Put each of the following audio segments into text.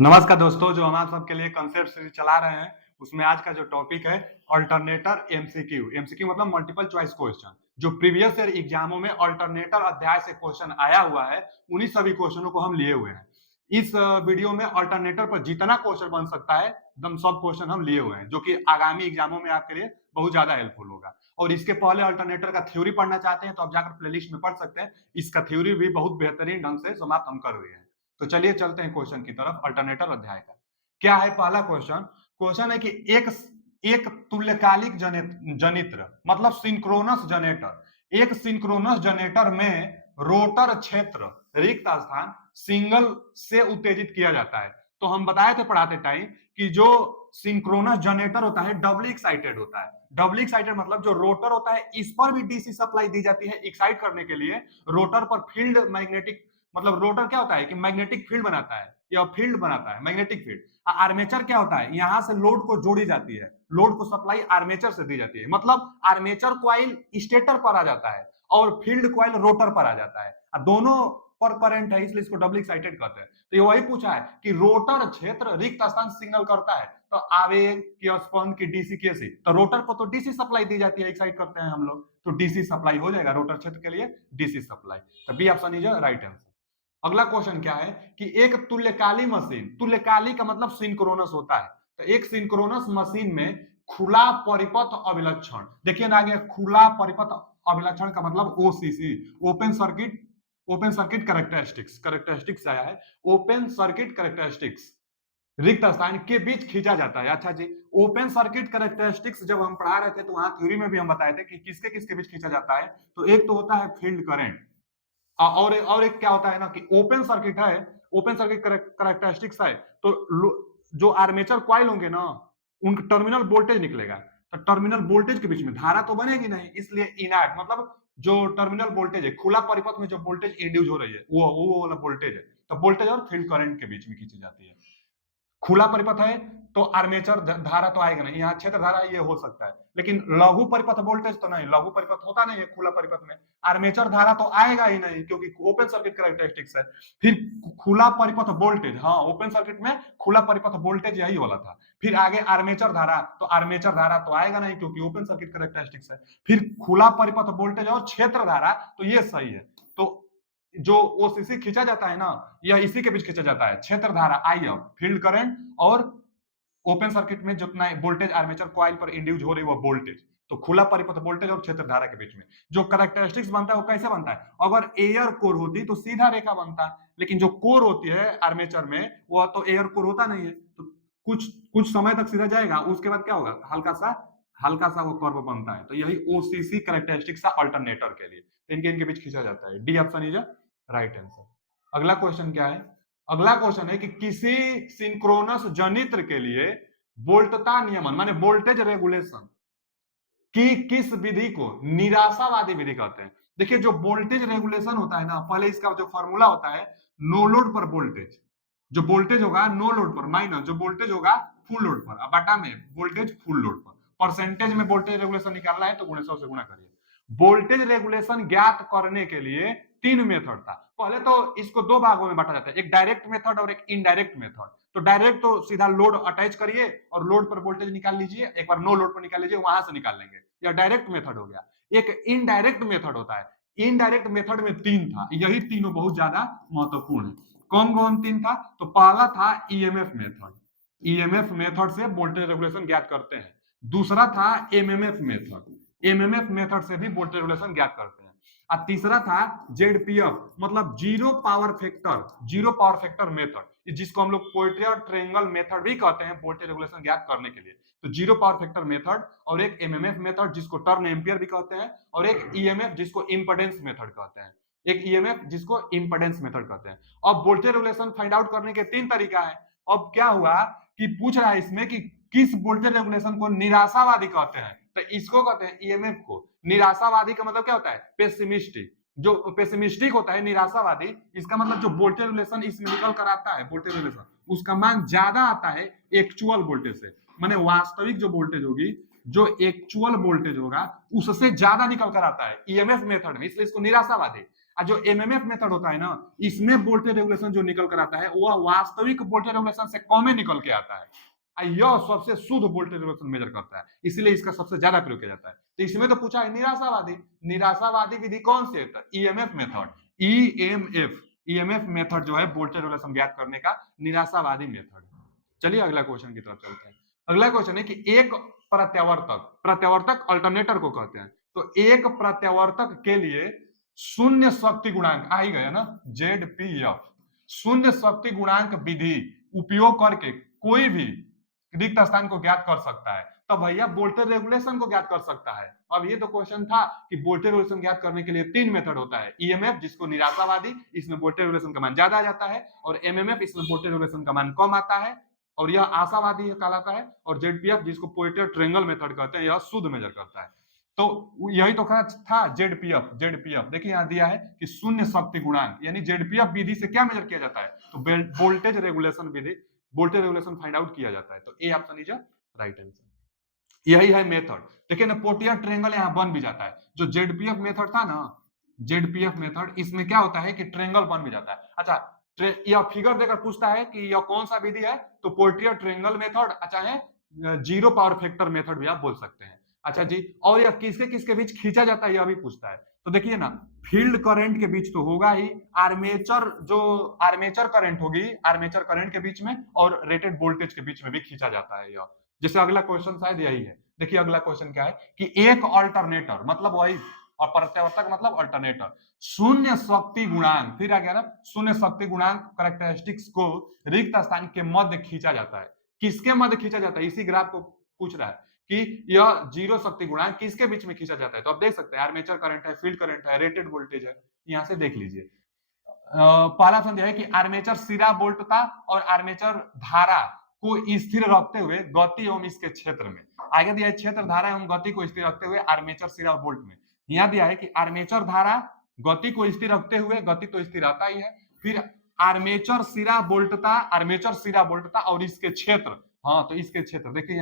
नमस्कार दोस्तों, जो हम आप सबके लिए कंसेप्ट सीरीज चला रहे हैं उसमें आज का जो टॉपिक है अल्टरनेटर एमसीक्यू। एमसीक्यू मतलब मल्टीपल चॉइस क्वेश्चन। जो प्रीवियस ईयर एग्जामों में अल्टरनेटर अध्याय से क्वेश्चन आया हुआ है उन्हीं सभी क्वेश्चनों को हम लिए हुए हैं। इस वीडियो में अल्टरनेटर पर जितना क्वेश्चन बन सकता है एकदम सब क्वेश्चन हम लिए हुए हैं, जो कि आगामी एग्जामों में आपके लिए बहुत ज्यादा हेल्पफुल होगा। और इसके पहले अल्टरनेटर का थ्योरी पढ़ना चाहते हैं तो आप जाकर प्लेलिस्ट में पढ़ सकते हैं। इसका थ्योरी भी बहुत बेहतरीन ढंग से समाप्त हम कर हुए हैं। तो चलिए चलते हैं क्वेश्चन की तरफ। अल्टरनेटर अध्याय का क्या है पहला क्वेश्चन। क्वेश्चन है कि एक एक तुल्यकालिक जनित्र मतलब सिंक्रोनस जनरेटर, एक सिंक्रोनस जनरेटर में रोटर क्षेत्र रिक्त स्थान सिंगल से उत्तेजित किया जाता है। तो हम बताए थे पढ़ाते टाइम कि जो सिंक्रोनस जनरेटर होता है डबली एक्साइटेड होता है। डबली एक्साइटेड मतलब जो रोटर होता है इस पर भी डीसी सप्लाई दी जाती है एक्साइट करने के लिए। रोटर पर फील्ड मैग्नेटिक मतलब रोटर क्या होता है कि मैग्नेटिक फील्ड बनाता है या फील्ड बनाता है, मैग्नेटिक फील्ड। आर्मेचर क्या होता है, यहां से लोड को जोड़ी जाती है, लोड को सप्लाई आर्मेचर से दी जाती है। मतलब आर्मेचर कॉइल स्टेटर पर आ जाता है और फील्ड कॉइल रोटर पर आ जाता है। दोनों पर करंट है, इसलिए इसको डबल एक्साइटेड कहते हैं। तो ये वही पूछा है कि रोटर क्षेत्र रिक्त स्थान सिग्नल करता है तो आवेग की स्पंद की डीसी कैसे। तो रोटर को तो डीसी सप्लाई दी जाती है, एक्साइट करते हैं हम लोग, तो डीसी सप्लाई हो जाएगा रोटर क्षेत्र के लिए, डीसी सप्लाई। तो B option is right answer. अगला क्वेश्चन क्या है कि एक तुल्यकाली मशीन, तुल्यकाली का मतलब सिंक्रोनस होता है, तो एक सिंक्रोनस मशीन में खुला परिपथ अभिलक्षण, देखिए ना आगे खुला परिपथ अभिलक्षण का मतलब OCC, open circuit, open circuit characteristics, characteristics आया है ओपन सर्किट कैरेक्टरिस्टिक्स रिक्त स्थान के बीच खींचा जाता है। अच्छा जी, ओपन सर्किट कैरेक्टरिस्टिक्स जब हम पढ़ा रहे थे तो वहां थ्योरी में भी हम बताए थे कि किसके किसके बीच खींचा जाता है। तो एक तो होता है फील्ड करंट, और एक क्या होता है ना कि ओपन सर्किट है, ओपन सर्किट कैरेक्टरिस्टिक्स है तो जो आर्मेचर कॉइल होंगे ना उनका टर्मिनल वोल्टेज निकलेगा। तो टर्मिनल वोल्टेज के बीच में धारा तो बनेगी नहीं, इसलिए इनर्ट मतलब जो टर्मिनल वोल्टेज है, खुला परिपथ में जो वोल्टेज इंड्यूस हो रही है वो वाला वोल्टेज है। तो वोल्टेज और फील्ड करंट के बीच में खींची जाती है। खुला परिपथ है तो आर्मेचर धारा तो आएगा नहीं, यहाँ क्षेत्र धारा ये हो सकता है, लेकिन लघु परिपथ वोल्टेज तो नहीं, लघु परिपथ होता नहीं है खुला परिपथ में, आर्मेचर धारा तो आएगा ही नहीं क्योंकि ओपन सर्किट कैरेक्टरिस्टिक्स है। फिर खुला परिपथ वोल्टेज, हाँ ओपन सर्किट में खुला परिपथ वोल्टेज यही वाला था। फिर आगे आर्मेचर धारा, तो आर्मेचर धारा तो आएगा नहीं क्योंकि ओपन सर्किट कैरेक्टरिस्टिक्स है। फिर खुला परिपथ वोल्टेज और क्षेत्र धारा, तो ये सही है। तो जो ओसीसी खींचा जाता है ना, यह इसी के बीच खींचा जाता है, क्षेत्र धारा आई एफ, फील्ड करंट और ओपन सर्किट में जितना वोल्टेज आर्मेचर कॉइल पर इंड्यूस हो रही है वो वोल्टेज। तो खुला परिपथ वोल्टेज और क्षेत्र धारा के बीच में जो कैरेक्टरिस्टिक्स बनता है वो कैसे बनता है, अगर एयर कोर होती तो सीधा रेखा बनता है, लेकिन जो कोर होती है आर्मेचर में वो तो एयर कोर होता नहीं है, तो कुछ कुछ समय तक सीधा जाएगा, उसके बाद क्या होगा, हल्का सा वो कर्व बनता है। तो यही ओसीसी कैरेक्टरिस्टिक्स है अल्टरनेटर के लिए, तो इनके इनके बीच खींचा जाता है। D option is right answer. अगला क्वेश्चन क्या है, अगला क्वेश्चन है कि किसी सिंक्रोनस जनित्र के लिए वोल्टता नियमन माने वोल्टेज रेगुलेशन की किस विधि को निराशावादी विधि कहते हैं। देखिए जो वोल्टेज रेगुलेशन होता है ना, पहले इसका जो फॉर्मूला होता है नो लोड पर वोल्टेज, जो वोल्टेज होगा नो लोड पर माइनस जो वोल्टेज होगा फुल लोड पर, अब बटा में वोल्टेज फुल लोड पर, परसेंटेज में वोल्टेज रेगुलेशन निकालना है तो गुणे 100 से गुणा करिए। वोल्टेज रेगुलेशन ज्ञात करने के लिए तीन मेथड था। पहले तो इसको दो भागों में बांटा जाता है, एक डायरेक्ट मेथड और एक इनडायरेक्ट मेथड। तो डायरेक्ट तो सीधा लोड अटैच करिए और लोड पर वोल्टेज निकाल लीजिए, एक बार नो लोड पर निकाल लीजिए, वहां से निकाल लेंगे, या डायरेक्ट मेथड हो गया। एक इनडायरेक्ट मेथड होता है, इनडायरेक्ट मेथड में तीन था, यही तीनों बहुत ज्यादा महत्वपूर्ण है। कौन कौन तीन था, तो पहला था ईएमएफ मेथड, ईएमएफ मेथड से वोल्टेज रेगुलेशन ज्ञात करते हैं। दूसरा था एमएमएफ मेथड, एमएमएफ मेथड से भी वोल्टेज रेगुलेशन ज्ञात करते हैं। और तीसरा था जेडपीएफ मतलब zero power factor, zero power factor method, जिसको हम लोग पोइट्रियर ट्रायंगल मेथड भी कहते हैं वोल्टेज रेगुलेशन ज्ञात करने के लिए। तो जीरो पावर फैक्टर मेथड और एक एमएमएफ मेथड जिसको टर्न एम्पियर भी कहते हैं, और एक ईएमएफ जिसको इंपेडेंस मेथड कहते हैं, एक ईएमएफ जिसको इंपेडेंस मेथड कहते हैं। अब वोल्टेज रेगुलेशन फाइंड आउट करने के तीन तरीका है। अब क्या हुआ कि पूछ रहा है इसमें कि किस वोल्टेज रेगुलेशन को निराशावादी कहते हैं, तो इसको कहते हैं ईएमएफ को। निराशावादी का मतलब क्या होता है, पेसिमिस्टिक। जो पेसिमिस्टिक होता है निराशावादी, इसका मतलब जो वोल्टेज रेगुलेशन इसमें निकल कर आता है वोल्टेज रेगुलेशन, उसका मान ज्यादा आता है एक्चुअल वोल्टेज से, माने वास्तविक जो वोल्टेज होगी, जो एक्चुअल वोल्टेज होगा उससे ज्यादा निकल कर आता है ईएमएफ मेथड में, इसलिए इसको निराशावादी। और जो एमएमएफ मेथड होता है ना, इसमें वोल्टेज रेगुलेशन जो निकल कर आता है वह वास्तविक वोल्टेज रेगुलेशन से कम ही निकल के आता है। यह सबसे शुद्ध वोल्टेज रेगुलेशन मेजर करता है, इसलिए इसका सबसे ज्यादा प्रयोग किया जाता है। तो इसमें तो पूछा है निराशावादी, निराशावादी विधि कौन सी है? ईएमएफ मेथड, ईएमएफ मेथड जो है वोल्टेज रेगुलेशन ज्ञात करने का निराशावादी मेथड। चलिए अगला क्वेश्चन की तरफ चलते हैं। अगला क्वेश्चन है कि एक प्रत्यावर्तक, प्रत्यावर्तक अल्टरनेटर को कहते हैं, तो एक प्रत्यावर्तक के लिए शून्य शक्ति गुणांक आ ही गया ना, जेडपीएफ, शून्य शक्ति गुणांक विधि उपयोग करके कोई भी रिक्त स्थान को ज्ञात कर सकता है। तो भैया वोल्टेज रेगुलेशन को ज्ञात कर सकता है। अब ये तो क्वेश्चन था कि वोल्टेज रेगुलेशन ज्ञात करने के लिए तीन मेथड होता है, ईएमएफ जिसको निराशावादी, इसमें वोल्टेज रेगुलेशन का मान ज्यादा आ जाता है, और एमएमएफ इसमें वोल्टेज रेगुलेशन का मान कम आता है और यह आशावादी कहलाता है, और जेडपीएफ जिसको पोइटर ट्रायंगल मेथड कहते हैं, यह शुद्ध मेजर करता है। तो यही तो था जेडपीएफ। जेडपीएफ देखिए यहाँ दिया है कि शून्य शक्ति गुणांक, यानी जेडपीएफ विधि से क्या मेजर किया जाता है? तो वोल्टेज रेगुलेशन विधि, वोल्टेज रेगुलेशन फाइंड आउट किया जाता है। तो A option is right answer. यही है मेथड। देखिए ना पोटियर ट्रायंगल यहाँ बन भी जाता है। जो जेडपीएफ मेथड था ना, जेडपीएफ मेथड, इसमें क्या होता है कि ट्रायंगल बन भी जाता है। अच्छा, यह फिगर देकर पूछता है कि यह कौन सा विधि है, तो पोटियर ट्रायंगल मेथड, अच्छा है जीरो पावर फैक्टर मेथड भी आप बोल सकते हैं। अच्छा जी, और यह किसके किसके बीच खींचा जाता है यह भी पूछता है। तो देखिए ना, फील्ड करंट के बीच तो होगा ही, आर्मेचर जो आर्मेचर करंट होगी, आर्मेचर करंट के बीच में और रेटेड वोल्टेज के बीच में भी खींचा जाता है यह। जैसे अगला क्वेश्चन शायद यही है। देखिए अगला क्वेश्चन क्या है कि एक अल्टरनेटर, मतलब वही, और प्रत्यावर्तक मतलब अल्टरनेटर, शून्य शक्ति गुणांक, फिर आ गया ना, शून्य शक्ति गुणांक कैरेक्टरिस्टिक्स को रिक्त स्थान के मध्य खींचा जाता है। किसके मध्य खींचा जाता है? इसी ग्राफ को पूछ रहा है कि यह जीरो शक्ति गुणांक किसके बीच में खींचा जाता है। तो आप देख सकते हैं आर्मेचर करंट है, फील्ड करंट है, रेटेड वोल्टेज है, यहां से देख लीजिए। पहला संदेह है कि आर्मेचर सिरा वोल्टता और आर्मेचर धारा को स्थिर रखते हुए गति एवं इसके क्षेत्र में, आगे दिया है क्षेत्र धारा एवं गति को स्थिर रखते हुए आर्मेचर सिरा वोल्ट में। यहाँ दिया है कि आर्मेचर धारा गति को स्थिर रखते हुए, गति तो स्थिर रहता ही है, फिर आर्मेचर सिरा वोल्टता, आर्मेचर सिरा वोल्टता और इसके क्षेत्र, हाँ तो इसके क्षेत्र देखिए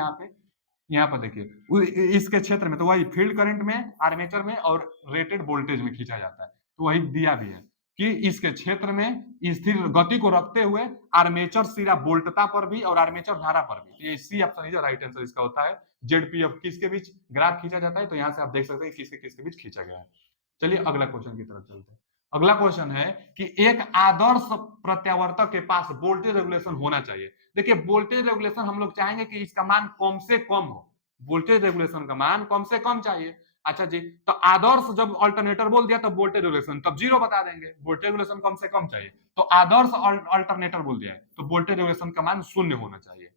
यहाँ पर देखिए इसके क्षेत्र में, तो वही फील्ड करंट में, आर्मेचर में और रेटेड वोल्टेज में खींचा जाता है। तो वही दिया भी है कि इसके क्षेत्र में स्थिर गति को रखते हुए आर्मेचर सिरा वोल्टता पर भी और आर्मेचर धारा पर भी। ये C option is right answer इसका होता है। जेडपीएफ किसके बीच ग्राफ खींचा जाता है, तो यहाँ से आप देख सकते हैं किसके किसके बीच खींचा गया है। चलिए अगला क्वेश्चन की तरफ चलते हैं। अगला क्वेश्चन है कि एक आदर्श प्रत्यावर्तक के पास वोल्टेज रेगुलेशन होना चाहिए। देखिए वोल्टेज रेगुलेशन हम लोग चाहेंगे कि इसका मान कम से कम हो, वोल्टेज रेगुलेशन का मान कम से कम चाहिए। अच्छा जी, तो आदर्श जब अल्टरनेटर बोल दिया तो वोल्टेज रेगुलेशन तब जीरो बता देंगे, वोल्टेज रेगुलेशन कम से कम चाहिए। तो आदर्श अल्टरनेटर बोल दिया है तो वोल्टेज रेगुलेशन का मान शून्य होना चाहिए।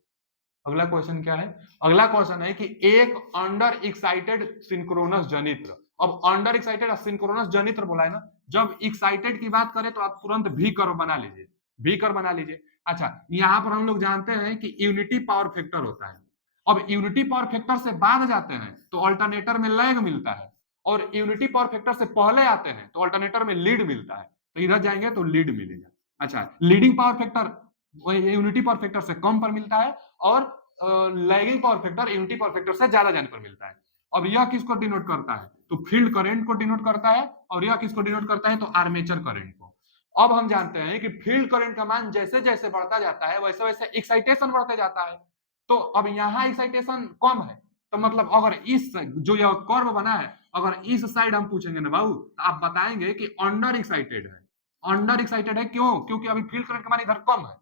अगला क्वेश्चन क्या है? अगला क्वेश्चन है कि एक अंडर एक्साइटेड सिंक्रोनस जनित्र। अब अंडर एक्साइटेड और सिंक्रोनस जनित्र बोला है ना, जब एक्साइटेड की बात करें तो आप तुरंत भी कर्व बना लीजिए, भी कर्व बना लीजिए। अच्छा, यहां पर हम लोग जानते हैं कि यूनिटी पावर फैक्टर होता है। अब यूनिटी पावर फैक्टर से बाद जाते हैं तो अल्टरनेटर में लैग मिलता है, और यूनिटी पावर फैक्टर से पहले आते हैं तो अल्टरनेटर में लीड मिलता है। तो इधर जाएंगे तो लीड मिलेगा। अच्छा, leading power factor unity power factor से कम पर मिलता है, और lagging power factor unity power factor से ज्यादा जाने पर मिलता है। अब यह किसको डिनोट करता है? तो फील्ड करंट को डिनोट करता है, और यह किसको डिनोट करता है? तो आर्मेचर करंट को। अब हम जानते हैं कि फील्ड करंट का मान जैसे जैसे बढ़ता जाता है वैसे वैसे एक्साइटेशन बढ़ते जाता है। तो अब यहाँ एक्साइटेशन कम है, तो मतलब अगर इस जो यह कर्व बना है, अगर इस साइड हम पूछेंगे ना बाबू, तो आप बताएंगे कि अंडर एक्साइटेड है। अंडर एक्साइटेड है क्यों? क्योंकि अभी फील्ड करंट का मान इधर कम है।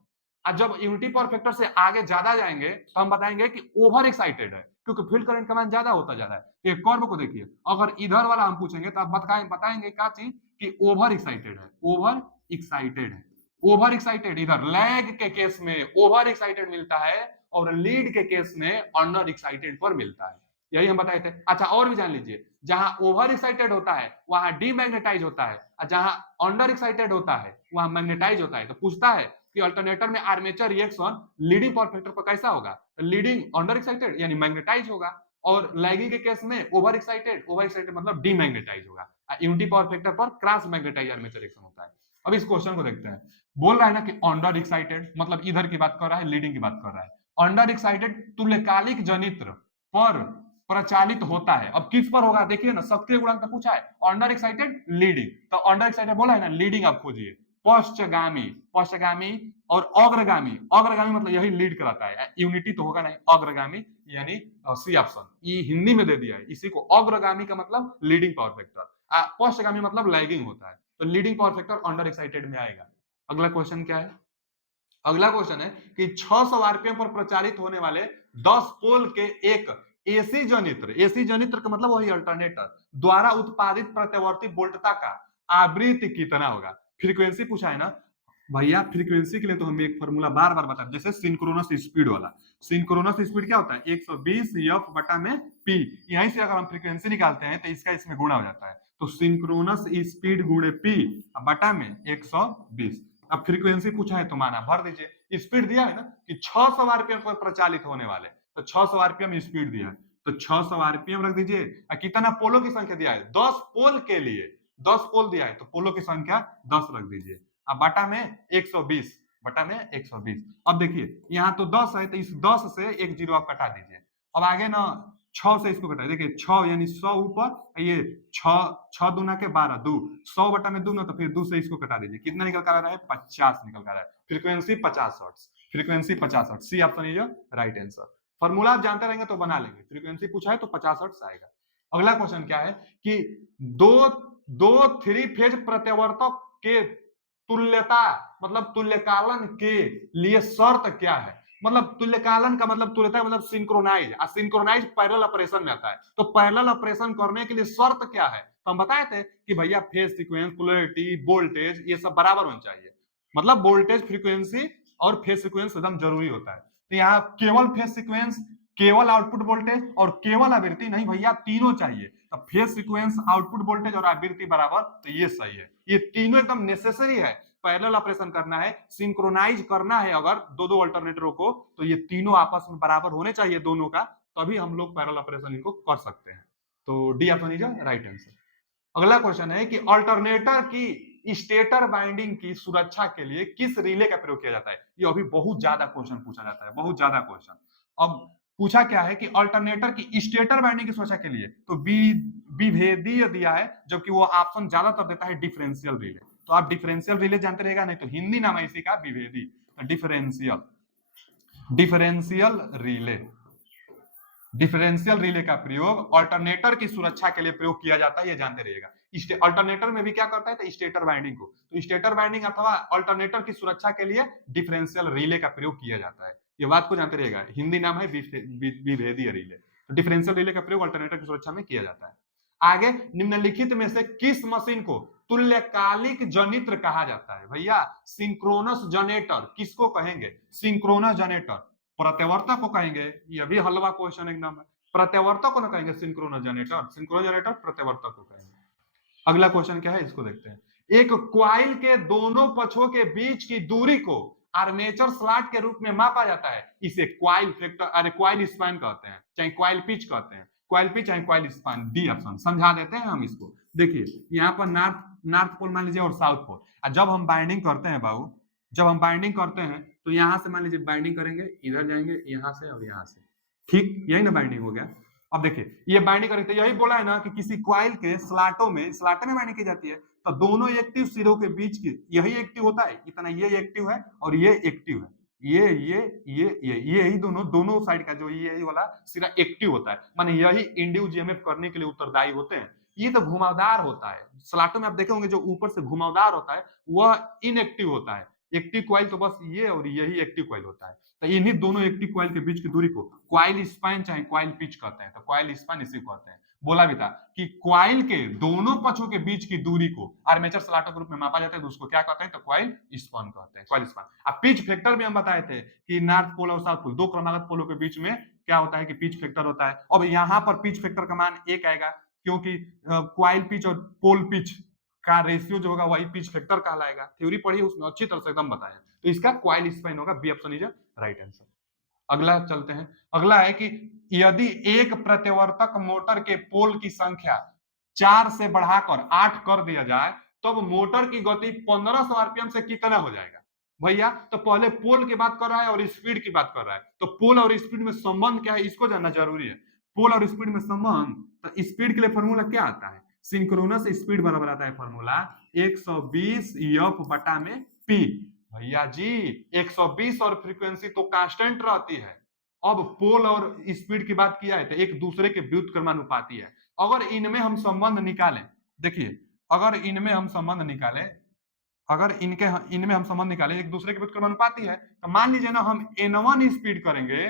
और जब यूनिटी पावर फैक्टर से आगे ज्यादा जाएंगे तो हम बताएंगे कि ओवर एक्साइटेड है, क्योंकि फील्ड करंट का मान ज्यादा होता जा रहा है। ये कर्व को देखिए, अगर इधर वाला हम पूछेंगे तो आप बताएंगे क्या चीज कि ओवर एक्साइटेड है, ओवर एक्साइटेड है। ओवर एक्साइटेड इधर लैग के केस में ओवर एक्साइटेड मिलता है, और लीड के केस में अंडर एक्साइटेड पर मिलता है। यही हम बताए थे। अच्छा, और भी जान लीजिए, जहां ओवर एक्साइटेड होता है वहां डीमैग्नेटाइज होता है, और जहां अंडर एक्साइटेड होता है वहां मैग्नेटाइज होता है। तो पूछता है कि अल्टरनेटर में armature reaction leading power factor पर कैसा होगा? तो लीडिंग अंडर एक्साइटेड यानी मैग्नेटाइज होगा, और लैगिंग के केस में ओवर एक्साइटेड मतलब डीमैग्नेटाइज होगा। यूनिटी पावर फैक्टर पर क्रॉस मैग्नेटाइज आर्मेचर रिएक्शन होता है। अब इस क्वेश्चन को देखते हैं। बोल रहा है ना कि अंडर एक्साइटेड मतलब इधर की बात कर रहा है, लीडिंग की बात कर रहा है। अंडर एक्साइटेड तुल्यकालिक जनित्र पर प्रचालित होता है। अब किस पर होगा देखिए ना, सक्रिय गुणांक तो पूछा है, अंडर एक्साइटेड लीडिंग, तो अंडर एक्साइटेड बोला है ना, लीडिंग आप खोजिए, पश्चगामी, पश्चगामी और अग्रगामी, अग्रगामी मतलब यही लीड कराता है, यूनिटी तो होगा नहीं, अग्रगामी यानी सी ऑप्शन, ये हिंदी में दे दिया है इसी को, अग्रगामी का मतलब लीडिंग पावर फैक्टर, पश्चगामी मतलब लैगिंग होता है, तो leading power factor under excited में आएगा। अगला क्वेश्चन क्या है, अगला क्वेश्चन है कि 600 आरपीएम पर प्रचारित होने वाले 10 पोल के एक एसी जनित्र, एसी जनित्र का मतलब वही अल्टरनेटर द्वारा उत्पादित प्रत्यावर्ती वोल्टता का आवृत्ति कितना होगा। फ्रीक्वेंसी पूछा है ना भैया, फ्रीक्वेंसी के लिए तो हम एक फॉर्मूला बार बार बता, जैसे सिंक्रोनस स्पीड वाला, सिंक्रोनस स्पीड क्या होता है 120 एफ बटा में पी, यहीं से अगर हम फ्रीक्वेंसी निकालते हैं तो इसका इसमें गुणा हो जाता है, तो सिंक्रोनस स्पीड गुणे पी बटा में 120। अब फ्रीक्वेंसी पूछा है तो माना भर दीजिए, स्पीड दिया है ना कि 600 आरपीएम पर प्रचालित होने वाले, तो 600 आरपीएम स्पीड दिया है, तो 600 आरपीएम रख दीजिए, कितना पोलो की संख्या दिया है 10 पोल के लिए, 10 पोल दिया है तो पोलो की संख्या 10 रख दीजिए, अब बटा में 120, बटा में 120। अब देखिए यहाँ तो 10 है तो इस 10 से एक जीरो आप कटा दीजिए, अब आगे ना 6 से इसको घटाए, देखिए 6 यानी 100 ऊपर, ये 6 दूना के 12, 2 100 बटा में 2 ना, तो फिर 2 से इसको कटा दीजिए, कितना निकल कर आ रहा है 50 निकल कर आ रहा है, frequency 50 hertz, frequency 50 hertz, C option is right answer. Formula आप जानते रहेंगे तो बना लेंगे, फ्रीक्वेंसी पूछा है तो 50 हर्ट्ज आएगा। अगला क्वेश्चन क्या है कि दो दो थ्री फेज प्रत्यावर्तक के तुल्यता मतलब तुल्यकालन के लिए शर्त क्या है, मतलब तुल्यकालन का मतलब तुल्यता मतलब सिंक्रोनाइज, सिंक्रोनाइज पैरेलल ऑपरेशन में आता है, तो पैरेलल ऑपरेशन करने के लिए शर्त क्या है, तो हम बताए थे कि भैया फेज सीक्वेंस, पोलैरिटी, वोल्टेज ये सब बराबर होना चाहिए, मतलब वोल्टेज, फ्रीक्वेंसी और फेज सीक्वेंस एकदम जरूरी होता है, तो यहाँ केवल फेज सीक्वेंस, केवल आउटपुट वोल्टेज और केवल आवृत्ति नहीं भैया, तीनों चाहिए, तो फेज सीक्वेंस, आउटपुट वोल्टेज और आवृत्ति बराबर, तो ये सही है, ये तीनों एकदम नेसेसरी है, पैरेलल ऑपरेशन करना है, सिंक्रोनाइज करना है अगर दो दो अल्टरनेटरों को, तो ये तीनों आपस में बराबर होने चाहिए दोनों का, तभी हम लोग पैरेलल ऑपरेशन इनको कर सकते हैं, तो D option is right answer. अगला क्वेश्चन है कि अल्टरनेटर की स्टेटर बाइंडिंग की सुरक्षा के लिए किस रिले का प्रयोग किया जाता है, ये अभी बहुत ज्यादा क्वेश्चन पूछा जाता है, बहुत ज्यादा क्वेश्चन। अब पूछा क्या है कि अल्टरनेटर की स्टेटर बाइंडिंग की सुरक्षा के लिए, तो विभेदीय दिया है, जबकि वो ऑप्शन ज्यादातर देता है डिफरेंशियल रिले, तो आप डिफरेंशियल रिले जानते रहेगा, नहीं तो हिंदी नाम है इसी का विभेदी, तो differential, differential relay, differential relay का प्रयोग अल्टरनेटर की सुरक्षा के लिए प्रयोग किया जाता है, ये जानते रहिएगा। अल्टरनेटर में भी क्या करता है तो स्टेटर बाइंडिंग को, तो स्टेटर बाइंडिंग अथवा अल्टरनेटर की सुरक्षा के लिए डिफरेंशियल रिले का प्रयोग किया जाता है, ये बात को जानते रहिएगा, हिंदी नाम है विभेदीय रिले, तो डिफरेंशियल रिले का प्रयोग अल्टरनेटर की सुरक्षा में किया जाता है। आगे निम्नलिखित में से किस मशीन को तुल्यकालिक जनित्र कहा जाता है, भैया सिंक्रोनस जनरेटर किसको कहेंगे, सिंक्रोनस जनरेटर, प्रत्यावर्तक को कहेंगे, ये भी हलवा क्वेश्चन एकदम है, प्रत्यावर्तक को ना कहेंगे सिंक्रोनस जनरेटर, सिंक्रोनस जनरेटर प्रत्यावर्तक को कहेंगे। अगला क्वेश्चन क्या है इसको देखते हैं, एक क्वाइल के दोनों पक्षों के बीच की दूरी को आर्मेचर स्लॉट के रूप में मापा जाता है, इसे क्वाइल फैक्टर, अरे क्वाइल स्पैन कहते हैं, चाहे क्वाइल पिच कहते हैं, क्वाइल पिच चाहे क्वाइल स्पैन, डी ऑप्शन समझा देते हैं हम इसको। देखिए यहाँ पर नॉर्थ पोल मान लीजिए और साउथ पोल, जब हम बाइंडिंग करते हैं बाबू, जब हम बाइंडिंग करते हैं तो यहां से मान लीजिए बाइंडिंग करेंगे, इधर जाएंगे यहां से और यहां से, ठीक यही ना बाइंडिंग हो गया। अब देखिए ये बाइंडिंग करेंगे, यही बोला है ना कि किसी क्वाइल के स्लॉटों में, स्लॉट में बाइंडिंग की जाती है, तो दोनों एक्टिव सिरों के बीच की यही एक्टिव होता है, इतना ये एक्टिव है और ये एक्टिव है, ये ही दोनों साइड का जो ये वाला सिरा एक्टिव होता है, माने यही इंड्यूस ईएमएफ करने के लिए उत्तरदायी होते हैं, ये तो घुमावदार होता है, स्लॉटों में आप देखे होंगे जो ऊपर से घुमावदार होता है वह इनएक्टिव होता है, एक्टिव क्वाइल तो बस ये और यही एक्टिव क्वाइल होता है, तो इन्हीं दोनों एक्टिव क्वाइल के बीच की दूरी को क्वाइल स्पैन चाहे क्वाइल पिच कहते हैं, तो क्वाइल स्पैन इसी को कहते हैं। बोला भी था कि क्वाइल के दोनों पक्षों के बीच की दूरी को आर्मेचर स्लॉटों के रूप में मापा जाता है, तो उसको क्या कहते हैं तो क्वाइल स्पैन कहते हैं, क्वाइल स्पैन। अब पिच फैक्टर भी हम बताए थे कि नॉर्थ पोल और साउथ पोल, दो क्रमागत पोलों के बीच में क्या होता है कि पिच फैक्टर होता है। अब यहाँ पर पिच फैक्टर का मान 1 आएगा, क्योंकि क्वाइल पिच और पोल पिच का रेशियो जो होगा वही पिच फैक्टर कहलाएगा, थ्योरी पढ़ी उसमें अच्छी तरह से एकदम बताया, तो इसका क्वाइल स्पैन होगा, B option is right answer. अगला चलते हैं, अगला है कि यदि एक प्रत्यावर्तक मोटर के पोल की संख्या 4 से बढ़ाकर 8 कर दिया जाए, तब तो मोटर की गति 1500 आरपीएम से कितना हो जाएगा, भैया तो पहले पोल की बात कर रहा है और स्पीड की बात कर रहा है, तो पोल और स्पीड में संबंध क्या है इसको जानना जरूरी है। पोल और स्पीड में संबंध, तो स्पीड के लिए फॉर्मूला क्या आता है? सिंक्रोनस स्पीड बराबर आता है फॉर्मूला 120 एफ बटा में पी। भैया जी 120 और फ्रीक्वेंसी तो कांस्टेंट रहती है। अब पोल और स्पीड की बात किया है तो एक दूसरे के व्युत्क्रमानुपाती है। अगर इनमें हम संबंध निकालें, देखिए अगर इनमें हम संबंध निकालें, अगर इनमें हम संबंध निकालें, एक दूसरे के व्युत्क्रमानुपाती है, तो मान लीजिए ना हम n1 स्पीड करेंगे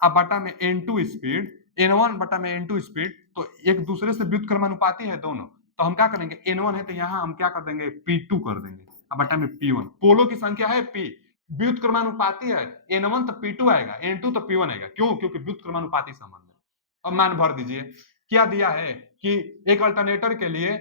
अब बटा में n2 स्पीड, n1 बटा में n2 स्पीड, तो एक दूसरे से व्युत्क्रमानुपाती है दोनों, तो हम क्या करेंगे n1 है तो यहां हम क्या कर देंगे p2 कर देंगे अब बटा में p1। पोलों की संख्या है p, व्युत्क्रमानुपाती है, n1 तो p2 आएगा, n2 तो p1 आएगा। क्यों? क्योंकि व्युत्क्रमानुपाती संबंध है। अब मान भर दीजिए, क्या दिया है कि एक अल्टरनेटर के लिए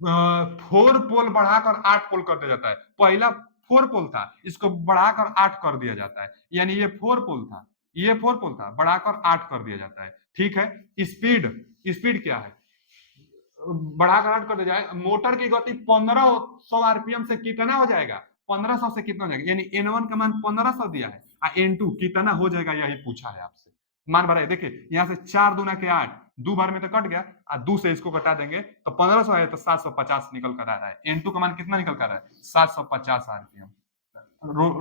4 पोल बढ़ाकर 8 पोल कर दिया जाता है। पहला 4 पोल था, इसको बढ़ाकर 8 कर दिया जाता है, यानी ये 4 पोल था, ये 4 पोल था, बढ़ाकर 8 कर दिया जाता है। ठीक है, स्पीड, स्पीड क्या है? बढ़ाकर 8 कर दिया जाए, मोटर की गति 1500 आरपीएम से कितना हो जाएगा? 1500 से कितना हो जाएगा? यानी n1 का मान 1500 दिया है, n2 कितना हो जाएगा यही पूछा है आपसे। मान भरा है, देखिए यहाँ से 4 दूना के 8, दो बार में तो कट गया, 2 से इसको घटा देंगे तो 1500 है, तो 750 निकल कर आ रहा है। n2 का मान कितना निकल कर आ रहा है? 750 आरपीएम।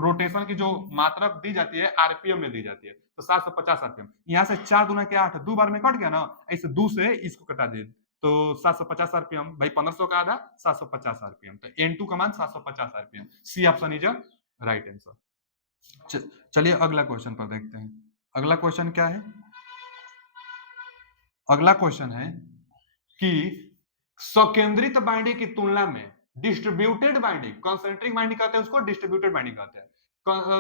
रोटेशन की जो मात्रा दी जाती है आरपीएम में दी जाती है, तो 750 आरपीएम। यहाँ से 4 दूना के 8, दो बार में कट गया ना, ऐसे 2 से इसको कटा दे तो 750 आरपीएम, भाई 1500 का आधा 750 आरपीएम, तो n2 का मान 750 RPM. C option is right answer. चलिए अगला क्वेश्चन पर देखते हैं। अगला क्वेश्चन क्या है? अगला क्वेश्चन है कि सकेंद्रित बाइंडिंग की तुलना में डिस्ट्रीब्यूटेड बाइंडिंग, कंसेंट्रिक बाइंडिंग कहते हैं उसको, डिस्ट्रीब्यूटेड बाइंडिंग कहते हैं,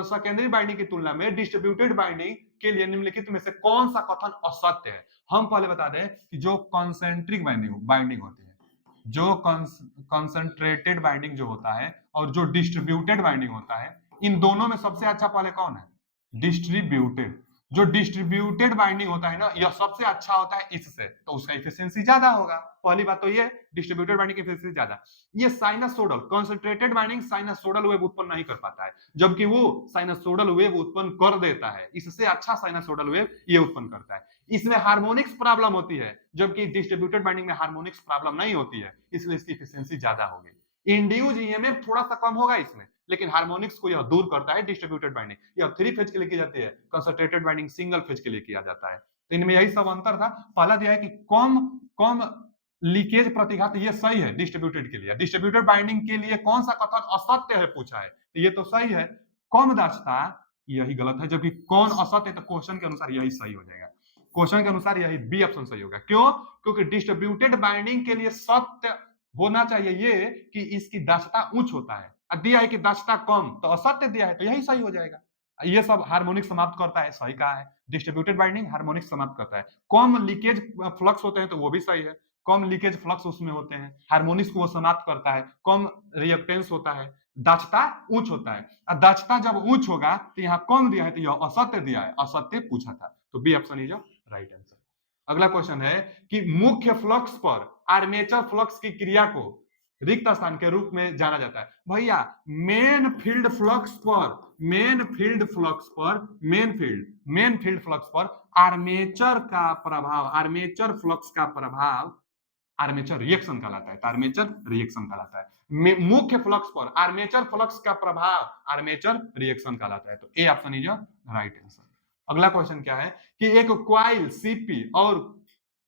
सेकेंडरी बाइंडिंग की तुलना में डिस्ट्रीब्यूटेड बाइंडिंग के लिए निम्नलिखित में से कौन सा कथन असत्य है? हम पहले बता दें कि जो कंसेंट्रिक बाइंडिंग होती है, जो कंसंट्रेटेड बाइंडिंग जो होता है और जो डिस्ट्रीब्यूटेड बाइंडिंग होता है, इन दोनों में सबसे अच्छा पहले कौन है? डिस्ट्रीब्यूटेड। जो डिस्ट्रीब्यूटेड बाइंडिंग होता है ना, यह सबसे अच्छा होता है इससे, तो उसका एफिशिएंसी ज्यादा होगा। पहली बात तो ये, डिस्ट्रीब्यूटेड बाइंडिंग की एफिशिएंसी ज्यादा। ये sinusoidal, concentrated binding sinusoidal wave उत्पन्न नहीं कर पाता है, जबकि वो साइनसोइडल वेव उत्पन्न कर देता है। इससे अच्छा साइनसोइडल वेव ये उत्पन्न करता है। इसमें हार्मोनिक्स प्रॉब्लम होती है, जबकि डिस्ट्रीब्यूटेड बाइंडिंग में हार्मोनिक्स प्रॉब्लम नहीं होती है, इसलिए इसकी एफिशिएंसी ज्यादा होगी। इंड्यूस ईएमएफ थोड़ा सा कम होगा इसमें, लेकिन हार्मोनिक्स को यह दूर करता है डिस्ट्रीब्यूटेड बाइंडिंग। यह 3 फेज के लिए की जाती है, कंसंट्रेटेड बाइंडिंग सिंगल फेज के लिए किया जाता है। तो इनमें यही सब अंतर था। पहला दिया है कि कम कम लीकेज प्रतिघात, ये सही है डिस्ट्रीब्यूटेड के लिए। डिस्ट्रीब्यूटेड बाइंडिंग के लिए कौन सा कथन असत्य है पूछा है, तो ये तो सही है। कम दक्षता, यही गलत है, जबकि कौन असत्य है, तो क्वेश्चन के अनुसार यही सही हो जाएगा। क्वेश्चन के अनुसार यही बी ऑप्शन सही होगा। क्यों? क्योंकि डिस्ट्रीब्यूटेड बाइंडिंग के लिए सत्य होना चाहिए ये कि इसकी दक्षता उच्च होता है, दिया है कि दक्षता कम, तो असत्य दिया है, तो यही सही हो जाएगा। ये सब हार्मोनिक समाप्त करता है, सही कहा है। डिस्ट्रीब्यूटेड बाइंडिंग हार्मोनिक समाप्त करता है। कम लीकेज फ्लक्स होते हैं, तो वो भी सही है, कम लीकेज फ्लक्स उसमें होते हैं, हार्मोनिक्स को वो समाप्त करता है। कम रिएक्टेंस होता है, दक्षता उच्च होता है। दक्षता जब उच्च होगा तो यहाँ कम दिया है, तो यह असत्य दिया है, असत्य पूछा था, तो B option is right answer. अगला क्वेश्चन है कि मुख्य फ्लक्स पर आर्मेचर फ्लक्स की क्रिया को रिक्त स्थान के रूप में जाना जाता है। भैया मेन फील्ड फ्लक्स पर, मेन फील्ड फ्लक्स पर आर्मेचर का प्रभाव, आर्मेचर फ्लक्स का प्रभाव आर्मेचर रिएक्शन कहलाता है, आर्मेचर रिएक्शन कहलाता है। मुख्य फ्लक्स पर आर्मेचर फ्लक्स का प्रभाव आर्मेचर रिएक्शन कहलाता है, तो A option is right answer. अगला क्वेश्चन क्या है कि एक क्वाइल सीपी और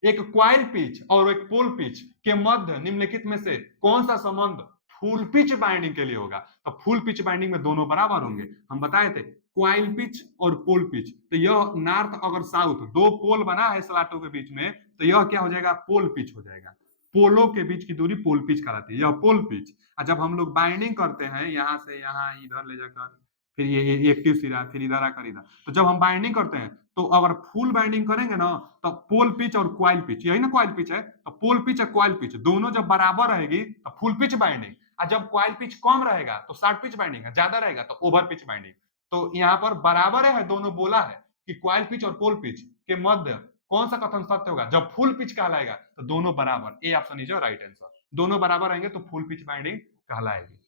एक क्वाइल पिच और एक पोल पिच के मध्य निम्नलिखित में से कौन सा संबंध फुल पिच बाइंडिंग के लिए होगा? तो फुल पिच बाइंडिंग में दोनों बराबर होंगे। हम बताए थे क्वाइल पिच और पोल पिच, तो यह नॉर्थ अगर साउथ दो पोल बना है स्लाटों के बीच में, तो यह क्या हो जाएगा? पोल पिच हो जाएगा। पोलों के बीच की दूरी पोल पिच कहलाती है, यह पोल पिच। और जब हम लोग बाइंडिंग करते हैं यहाँ से यहाँ इधर ले जाकर, फिर ये एक्टिव सिरा, फिर इधर आकर इधर, तो जब हम बाइंडिंग करते हैं तो अगर फुल बाइंडिंग करेंगे ना, तो पोल पिच और क्वाइल पिच, यही ना क्वाइल पिच है, तो पोल पिच और क्वाइल पिच दोनों जब बराबर रहेगी तो फुल पिच बाइंडिंग, और जब क्वाइल पिच कम रहेगा तो शॉर्ट पिच बाइंडिंग, ज्यादा रहेगा तो ओवर पिच बाइंडिंग। तो यहाँ पर बराबर है, दोनों बोला है कि क्वाइल पिच और पोल पिच के मध्य कौन सा कथन सत्य होगा? जब फुल पिच कहलाएगा तो दोनों बराबर, A option is right answer. दोनों बराबर रहेंगे तो फुल पिच बाइंडिंग कहलाएगी।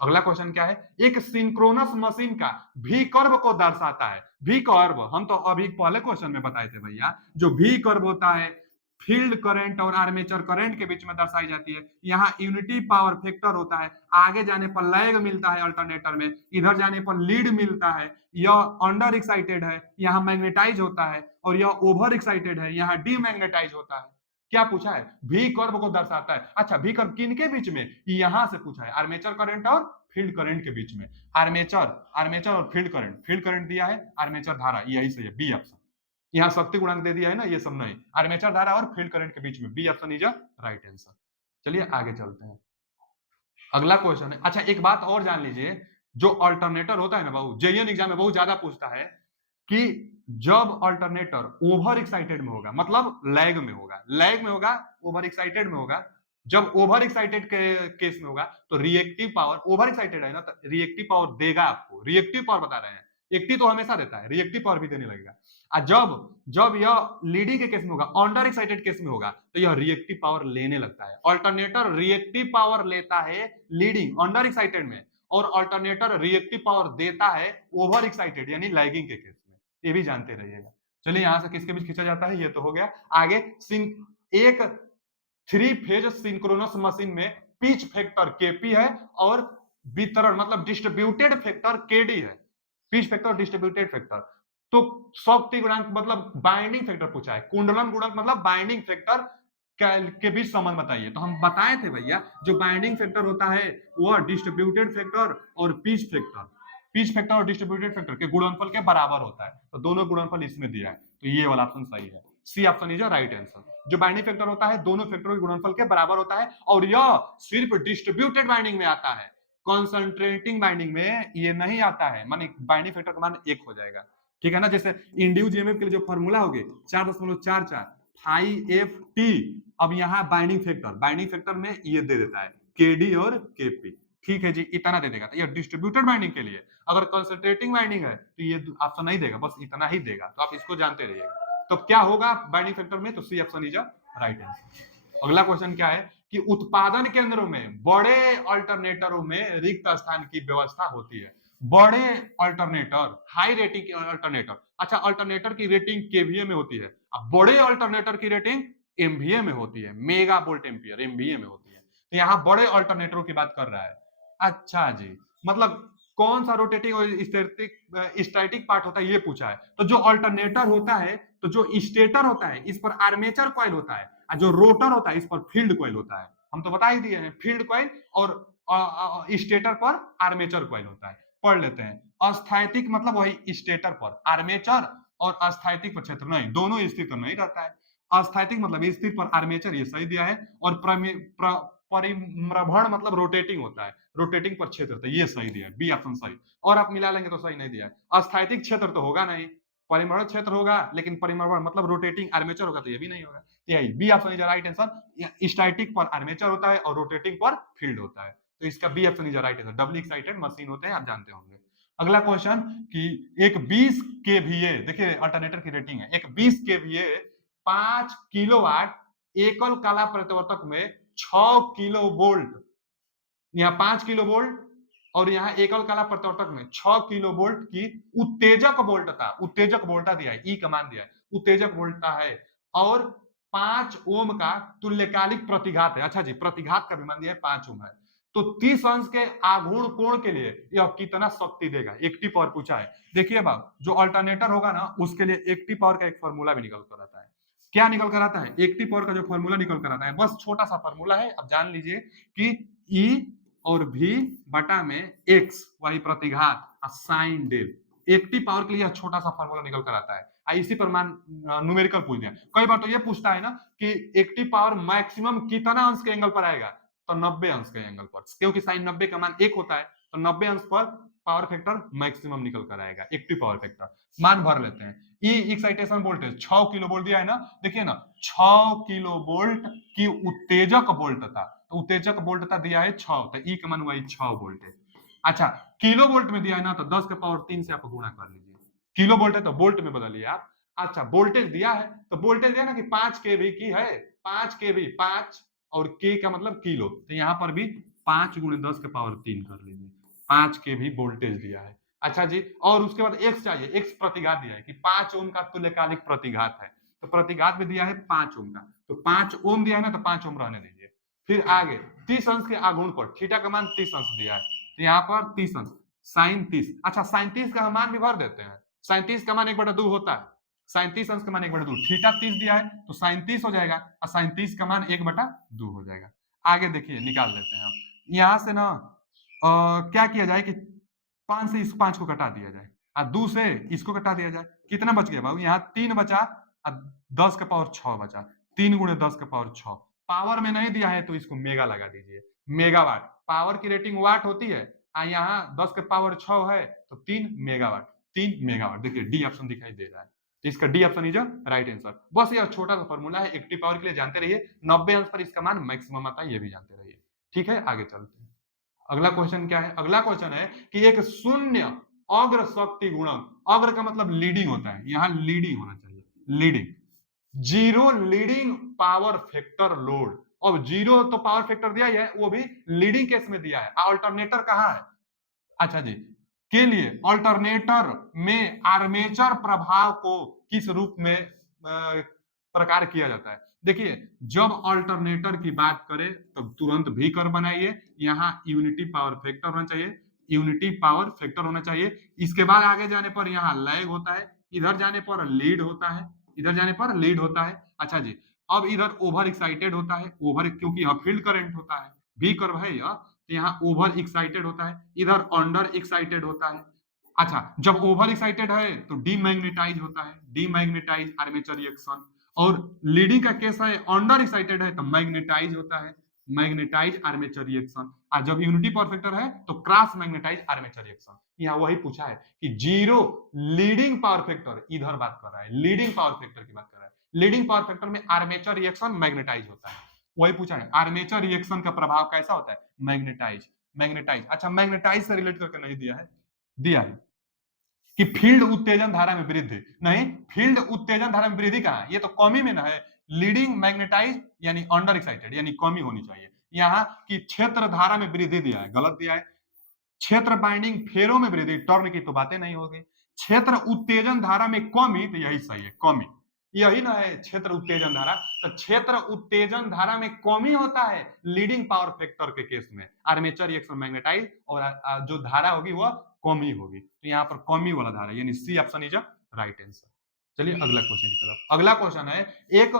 अगला क्वेश्चन क्या है, एक सिंक्रोनस मशीन का भी कर्व को दर्शाता है। भी कर्व हम तो अभी पहले क्वेश्चन में बताए थे भैया, जो भी कर्व होता है फील्ड करंट और आर्मेचर करंट के बीच में दर्शाई जाती है। यहाँ यूनिटी पावर फैक्टर होता है, आगे जाने पर लैग मिलता है अल्टरनेटर में, इधर जाने पर लीड मिलता है। यह अंडर एक्साइटेड है, यहाँ मैग्नेटाइज होता है, और यह ओवर एक्साइटेड है, यहाँ डीमैग्नेटाइज होता है। क्या पूछा है, भी कर्व को दर्शाता है। अच्छा, भी कर्व किन के बीच में, यहां से पूछा है, आर्मेचर करंट और फील्ड करंट के बीच में। आर्मेचर और फील्ड करंट दिया है, आर्मेचर धारा, यही सही है, बी ऑप्शन। यहाँ शक्ति गुणांक दे दिया है ना, ये सब नहीं, आर्मेचर धारा और फील्ड करंट के बीच में, B option is right answer. चलिए आगे चलते हैं। अगला क्वेश्चन है, अच्छा एक बात और जान लीजिए, जो अल्टरनेटर होता है ना बाबू, जेईएन एग्जाम में बहुत ज्यादा पूछता है कि जब अल्टरनेटर ओवर एक्साइटेड में होगा, मतलब लैग में होगा, ओवर एक्साइटेड में होगा, जब ओवर एक्साइटेड के केस में होगा तो रिएक्टिव पावर, ओवर एक्साइटेड है ना तो रिएक्टिव पावर देगा आपको, रिएक्टिव पावर बता रहे हैं, एक्टिव तो हमेशा देता है, रिएक्टिव पावर भी देने लगेगा। जब जब यह लीडिंग के केस में होगा, अंडर एक्साइटेड केस में होगा, तो यह रिएक्टिव पावर लेने लगता है। अल्टरनेटर रिएक्टिव पावर लेता है लीडिंग अंडर एक्साइटेड में, और अल्टरनेटर रिएक्टिव पावर देता है ओवर एक्साइटेड यानी लैगिंग के केस में। ये भी जानते रहिएगा। चलिए यहां से किसके बीच खींचा जाता है, ये तो हो गया। आगे एक 3 फेज सिंक्रोनस मशीन में पिच फैक्टर केपी है और वितरण मतलब डिस्ट्रीब्यूटेड फैक्टर केडी है। पिच फैक्टर डिस्ट्रीब्यूटेड फैक्टर, तो शक्ति गुणांक मतलब बाइंडिंग फैक्टर पूछा है, कुंडलन गुणांक मतलब बाइंडिंग फैक्टर के बीच संबंध बताइए। तो हम बताए थे भैया, जो बाइंडिंग फैक्टर होता है वह डिस्ट्रीब्यूटेड फैक्टर और पिच फैक्टर और डिस्ट्रीब्यूटेड फैक्टर के गुणनफल के बराबर होता है, तो दोनों गुणनफल इसमें दिया है, तो ये वाला ऑप्शन सही है, C option is right answer. जो बाइंडिंग फैक्टर होता है दोनों फैक्टरों के गुणनफल के बराबर होता है, और यह सिर्फ डिस्ट्रीब्यूटेड बाइंडिंग में आता है, कॉन्सेंट्रेटिंग बाइंडिंग में ये नहीं आता है, माने बाइंडिंग फैक्टर का मान 1 हो जाएगा, ठीक है ना। जैसे इंड्यूस ईएमएफ के लिए जो फॉर्मूला होगी 4.44 फाई एफ टी, अब यहाँ बाइंडिंग फैक्टर में ये दे देता है केडी और केपी, ठीक है जी, इतना दे देगा। तो ये डिस्ट्रीब्यूटेड बाइंडिंग के लिए, अगर कंसंट्रेटिंग बाइंडिंग है तो ये ऑप्शन नहीं देगा, बस इतना ही देगा, तो आप इसको जानते रहिएगा। तो क्या होगा बाइंडिंग फैक्टर में, तो C option is right answer. अगला क्वेश्चन क्या है कि उत्पादन केंद्रों में बड़े अल्टरनेटरों में रिक्त स्थान की व्यवस्था होती है। बड़े अल्टरनेटर, हाई रेटिंग अल्टरनेटर, अच्छा अल्टरनेटर की रेटिंग केवीए में होती है, अब बड़े अल्टरनेटर की रेटिंग एमवीए में होती है, मेगा वोल्ट एम्पियर एमवीए में होती है। तो यहाँ बड़े अल्टरनेटरों की बात कर रहा है। अच्छा जी, मतलब कौन सा रोटेटिंग और स्टैटिक पार्ट होता है ये पूछा है। तो जो अल्टरनेटर होता है, तो जो स्टेटर होता है इस पर आर्मेचर कॉइल होता है, और जो रोटर होता है इस पर फील्ड कॉइल होता है। हम तो बता ही दिए हैं, फील्ड कॉइल और स्टेटर पर आर्मेचर कॉइल होता है। पढ़ लेते हैं, अस्थैतिक मतलब वही स्टेटर पर आर्मेचर, और अस्थैतिक पर क्षेत्र नहीं, दोनों स्थिर तो नहीं रहता है। अस्थैतिक मतलब स्थिर पर आर्मेचर, ये सही दिया है, और परिभ्रमण मतलब रोटेटिंग होता है, रोटेटिंग पर क्षेत्र, तो ये सही दिया है, बी ऑप्शन सही। और आप मिला लेंगे तो सही नहीं दिया है, अस्थैतिक क्षेत्र तो होगा नहीं, परिभ्रमण क्षेत्र होगा, लेकिन परिभ्रमण मतलब रोटेटिंग आर्मेचर होगा, तो ये भी नहीं होगा, यही B option is right answer. Static पर आर्मेचर होता है और रोटेटिंग पर फील्ड होता है, तो इसका B option is right answer. Double excited machine होते हैं, आप जानते होंगे। अगला क्वेश्चन कि एक 20 केवीए, देखिए अल्टरनेटर की रेटिंग है, एक 20 केवीए 5 किलोवाट एकल कला प्रतिवर्तक में 6 किलो वोल्ट, यहाँ 5 किलो वोल्ट और यहाँ एकल कला प्रतिवर्तक में 6 किलो वोल्ट की उत्तेजक वोल्टता दिया है, ई कमान दिया है, उत्तेजक वोल्टता है, और 5 ओम का तुल्यकालिक प्रतिघात है। अच्छा जी, प्रतिघात का भी मान दिया है 5 ओम है, तो 30 अंश के आघूर्ण कोण के लिए यह कितना शक्ति देगा, एक्टिव पावर पूछा है। देखिए बाब, जो अल्टरनेटर होगा ना उसके लिए एक्टिव पावर का एक फॉर्मूला भी निकल कर आता है। क्या निकल कर आता है, एक्टिव पावर का जो फॉर्मूला निकल कर आता है, बस छोटा सा फॉर्मूला है, अब जान लीजिए कि ई और भी बटा में एक्स वही प्रतिघात साइन डेल। एक्टिव पावर के लिए यह छोटा सा फॉर्मूला निकल कर आता है, इसी पर मान न्यूमेरिकल पूछ दिया। कई बार तो ये पूछता है ना कि एक्टिव पावर मैक्सिमम कितना अंश के एंगल पर आएगा, तो 90 अंश के एंगल पर, क्योंकि साइन 90 का मान 1 होता है, तो 90 अंश पर पावर फैक्टर मैक्सिमम निकल कर आएगा, एक्टिव पावर फैक्टर। मान भर लेते हैं, ई एक्साइटेशन वोल्टेज 6 किलो वोल्ट दिया है ना, देखिए ना 6 किलो वोल्ट की उत्तेजक वोल्टता, तो उत्तेजक वोल्टता दिया है 6, तो ई का मान हुआ 6 वोल्ट है। अच्छा, किलो वोल्ट में दिया है ना, तो 10 के पावर 3 से आप गुणा कर लीजिए, किलो वोल्ट है तो वोल्ट में बदलिए आप। अच्छा, वोल्टेज दिया है, तो वोल्टेज दिया ना कि 5 केवी की है, 5 केवी 5 और के का मतलब किलो, तो यहाँ पर भी 5 गुणे 10 के पावर 3 कर लीजिए, 5 के भी वोल्टेज दिया है। अच्छा जी, और उसके बाद एक्स चाहिए, एक्स प्रतिघात दिया है कि 5 ओम का तुल्यकालिक प्रतिघात है, तो प्रतिघात में दिया है 5 ओम का, तो 5 ओम दिया है ना, तो 5 ओम रहने दीजिए। फिर आगे 30 अंश के आघूर्ण पर थीटा का मान 30 अंश दिया है, तो यहाँ पर 30 अंश साइन 30, अच्छा साइन 30 का मान भी भर देते हैं, साइन 30 का मान 1/2 होता है, साइन 30 अंश का मान 1/2, थीटा 30 दिया है तो साइन 30 हो जाएगा, और साइन 30 का मान 1/2 हो जाएगा। आगे देखिए निकाल लेते हैं हम, यहां से ना क्या किया जाए कि 5 से इस 5 को घटा दिया जाए, और 2 से इसको घटा दिया जाए, कितना बच गया बाबू, यहाँ 3 बचा और 10 का पावर 6 बचा, 3 गुणे 10 का पावर 6, पावर में नहीं दिया है तो इसको मेगा लगा दीजिए, मेगावाट, पावर की रेटिंग वाट होती है, यहाँ 10 के पावर 6 है तो 3 मेगावाट, 3 मेगावाट, देखिए डी ऑप्शन दिखाई दे रहा है, तो इसका D option is right answer. बस ये छोटा सा फॉर्मूला है, एक्टिव पावर के लिए जानते रहिए, 90 अंश पर इसका मान मैक्सिमम आता है, ये भी जानते रहिए। ठीक है, आगे चलते हैं। अगला क्वेश्चन क्या है, अगला क्वेश्चन है कि एक शून्य अग्र शक्ति गुणक, अग्र का मतलब लीडिंग होता है, यहां लीडिंग होना चाहिए, leading, zero leading power factor load, अब जीरो तो पावर फैक्टर दिया ही है, वो भी लीडिंग केस में दिया है, अल्टरनेटर कहां है, अच्छा जी, के लिए अल्टरनेटर में आर्मेचर प्रभाव को किस रूप में प्रकार किया जाता है, देखिए जब अल्टरनेटर की बात करें तो तुरंत भी कर बनाइए, यहाँ यूनिटी पावर फैक्टर होना चाहिए, यूनिटी पावर फैक्टर होना चाहिए, इसके बाद आगे जाने पर यहाँ लैग होता है, इधर जाने पर लीड होता है, इधर जाने पर लीड होता है, अच्छा जी, अब इधर ओवर एक्साइटेड होता है, ओवर क्योंकि यहाँ फील्ड करंट होता है, भी कर्व है यह, तो यहाँ ओवर एक्साइटेड होता है, इधर अंडर एक्साइटेड होता है, अच्छा जब ओवर एक्साइटेड है तो डीमैग्नेटाइज होता है, डीमैग्नेटाइज आर्मेचर रिएक्शन, और लीडिंग का केस है अंडर एक्साइटेड है तो मैग्नेटाइज होता है, मैग्नेटाइज आर्मेचर रिएक्शन, और जब यूनिटी पावर फैक्टर है तो क्रॉस मैग्नेटाइज आर्मेचर रिएक्शन, यहाँ वही पूछा है कि जीरो लीडिंग पावर फैक्टर, इधर बात कर रहा है लीडिंग पावर फैक्टर की बात कर रहा है, लीडिंग पावर फैक्टर में आर्मेचर रिएक्शन मैग्नेटाइज होता है, वही पूछा है आर्मेचर रिएक्शन का प्रभाव कैसा होता है, मैग्नेटाइज, मैग्नेटाइज, अच्छा मैग्नेटाइज से रिलेट करके नहीं दिया है, दिया है कि फील्ड उत्तेजन धारा में वृद्धि, नहीं फील्ड उत्तेजन धारा में वृद्धि कहां, ये तो कमी में ना है, लीडिंग मैग्नेटाइज यानी अंडर एक्साइटेड यानी कमी होनी चाहिए, यहाँ की क्षेत्र धारा में वृद्धि दिया है, गलत दिया है, क्षेत्र बाइंडिंग फेरो में वृद्धि, टर्न की तो बातें नहीं होगी, क्षेत्र उत्तेजन धारा में कमी, तो यही सही है, कमी, यही ना है क्षेत्र उत्तेजन धारा, तो क्षेत्र उत्तेजन धारा में कमी होता है लीडिंग पावर फैक्टर के केस में, आर्मेचर रिएक्शन मैग्नेटाइज, और जो धारा होगी वह कमी होगी, तो यहाँ पर कमी वाला धारा यानी C option is right answer. चलिए अगला क्वेश्चन की तरफ, अगला क्वेश्चन है एक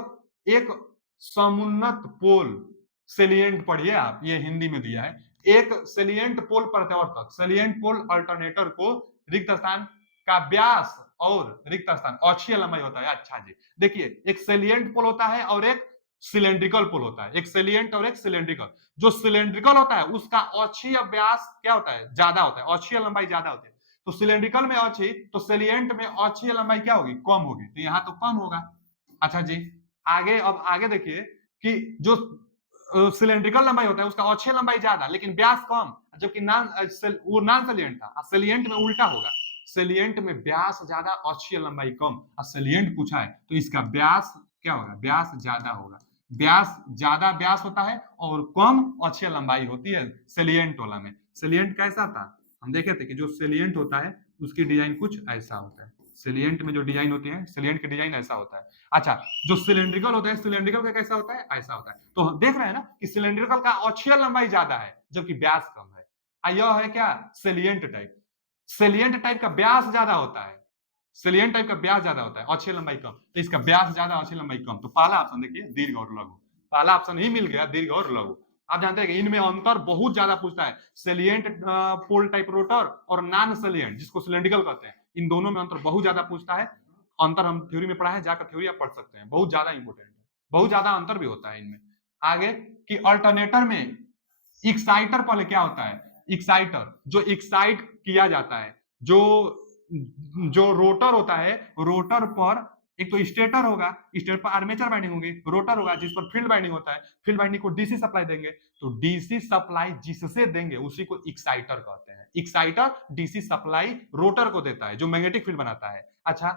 एक समुन्नत पोल सेलिएंट, पढ़िए आप, ये हिंदी में दिया है, एक सेलिएंट पोल प्रत्यावर्तक, सेलिएंट पोल अल्टरनेटर को रिक्त स्थान का व्यास और रिक्त स्थान अक्षीय लंबाई होता है, अच्छा जी, देखिए एक सेलिएंट पोल होता है और एक सिलेंड्रिकल पोल होता है, एक सेलिएंट और एक सिलेंड्रिकल, जो सिलेंड्रिकल होता है उसका अक्षीय व्यास क्या होता है, ज्यादा होता है, अक्षीय लंबाई ज्यादा होती है, तो सिलेंड्रिकल में अक्षीय, तो सेलिएंट में अक्षीय लंबाई क्या होगी, कम होगी, तो यहाँ तो कम होगा, अच्छा जी, आगे अब आगे देखिए कि जो सिलेंड्रिकल लंबाई होता है उसका अक्षीय लंबाई ज्यादा लेकिन व्यास कम, जबकि वो नॉन सेलिएंट था, सेलिएंट में उल्टा होगा, सेलिएंट में व्यास ज्यादा अक्षीय लंबाई कम, और सेलिएंट पूछा है तो इसका व्यास क्या होगा, व्यास ज्यादा होगा, व्यास ज्यादा व्यास होता है और कम अक्षीय लंबाई होती है सेलिएंट वाला में, सेलिएंट कैसा था, हम देखे थे कि जो सेलिएंट होता है उसकी डिजाइन कुछ ऐसा होता है, सेलिएंट में जो डिजाइन होती है सेलिएंट की डिजाइन ऐसा होता है, अच्छा जो सिलेंड्रिकल होता है सिलेंड्रिकल का कैसा होता है, ऐसा होता है, तो देख रहे हैं ना कि सिलेंड्रिकल का अक्षीय लंबाई ज्यादा है जबकि व्यास कम है, यह है क्या सेलिएंट टाइप, सेलिएंट टाइप का व्यास ज्यादा होता है, सेलिएंट टाइप का व्यास ज्यादा होता है, अक्षीय लंबाई कम, तो इसका व्यास ज्यादा अक्षीय लंबाई कम, तो पहला ऑप्शन देखिए दीर्घ और लघु, पहला ऑप्शन ही मिल गया दीर्घ और लघु, आप जानते हैं कि इनमें अंतर बहुत ज्यादा पूछता है, सेलिएंट पोल टाइप रोटर और नॉन सेलिएंट जिसको सिलेंड्रिकल कहते हैं, इन दोनों में अंतर बहुत ज्यादा पूछता है, अंतर हम थ्योरी में पढ़ा है, जाकर थ्योरी आप पढ़ सकते हैं, बहुत ज्यादा इंपॉर्टेंट है, बहुत ज्यादा अंतर भी होता है इनमें, आगे कि अल्टरनेटर में एक्साइटर पहले क्या होता है, एक्साइटर जो एक्साइट किया जाता है, जो जो रोटर होता है, रोटर पर एक तो स्टेटर होगा, स्टेटर पर आर्मेचर बाइंडिंग होगी, रोटर होगा जिस पर फील्ड बाइंडिंग होता है, फील्ड बाइंडिंग को डीसी सप्लाई देंगे, तो डीसी सप्लाई जिससे देंगे उसी को एक्साइटर कहते हैं, एक्साइटर डीसी सप्लाई रोटर को देता है जो मैग्नेटिक फील्ड बनाता है, अच्छा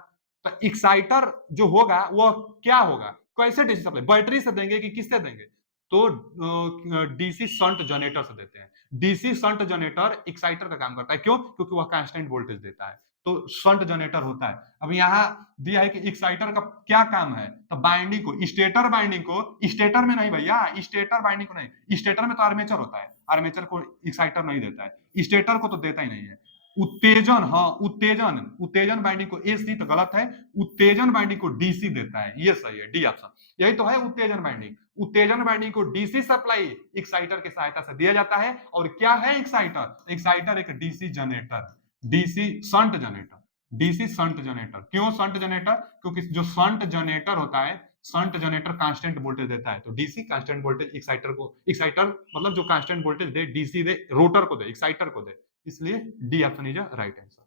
तो एक्साइटर जो होगा वह क्या होगा, कैसे डीसी सप्लाई, बैटरी से देंगे कि किससे देंगे, तो डीसी शंट जनरेटर से देते हैं। डीसी शंट जनरेटर एक्साइटर का काम करता है, क्यों? क्योंकि वह कांस्टेंट वोल्टेज देता है, तो शंट जनरेटर होता है। अब यहाँ दिया है कि एक्साइटर का क्या काम है, तो बाइंडिंग को, स्टेटर बाइंडिंग को, स्टेटर में नहीं भैया, स्टेटर बाइंडिंग को नहीं, स्टेटर में तो आर्मेचर होता है, आर्मेचर को एक्साइटर नहीं देता है, स्टेटर को तो देता ही नहीं है। उत्तेजन, हाँ उत्तेजन, उत्तेजन बाइंडिंग को एसी तो गलत है, उत्तेजन बाइंडिंग को डीसी देता है, ये सही है, डी ऑप्शन, यही तो है उत्तेजन बाइंडिंग। उत्तेजन बाइंडिंग को डीसी सप्लाई एक्साइटर की सहायता से दिया जाता है। और क्या है एक्साइटर? एक्साइटर एक DC generator, DC shunt generator, DC shunt generator. क्यों शंट जनरेटर? क्योंकि जो शंट जनरेटर होता है, शंट जनरेटर कांस्टेंट वोल्टेज देता है, तो डीसी कांस्टेंट वोल्टेज एक्साइटर को, एक्साइटर मतलब जो कांस्टेंट वोल्टेज दे, डीसी दे, रोटर को दे, एक्साइटर को दे, इसलिए D option is right answer.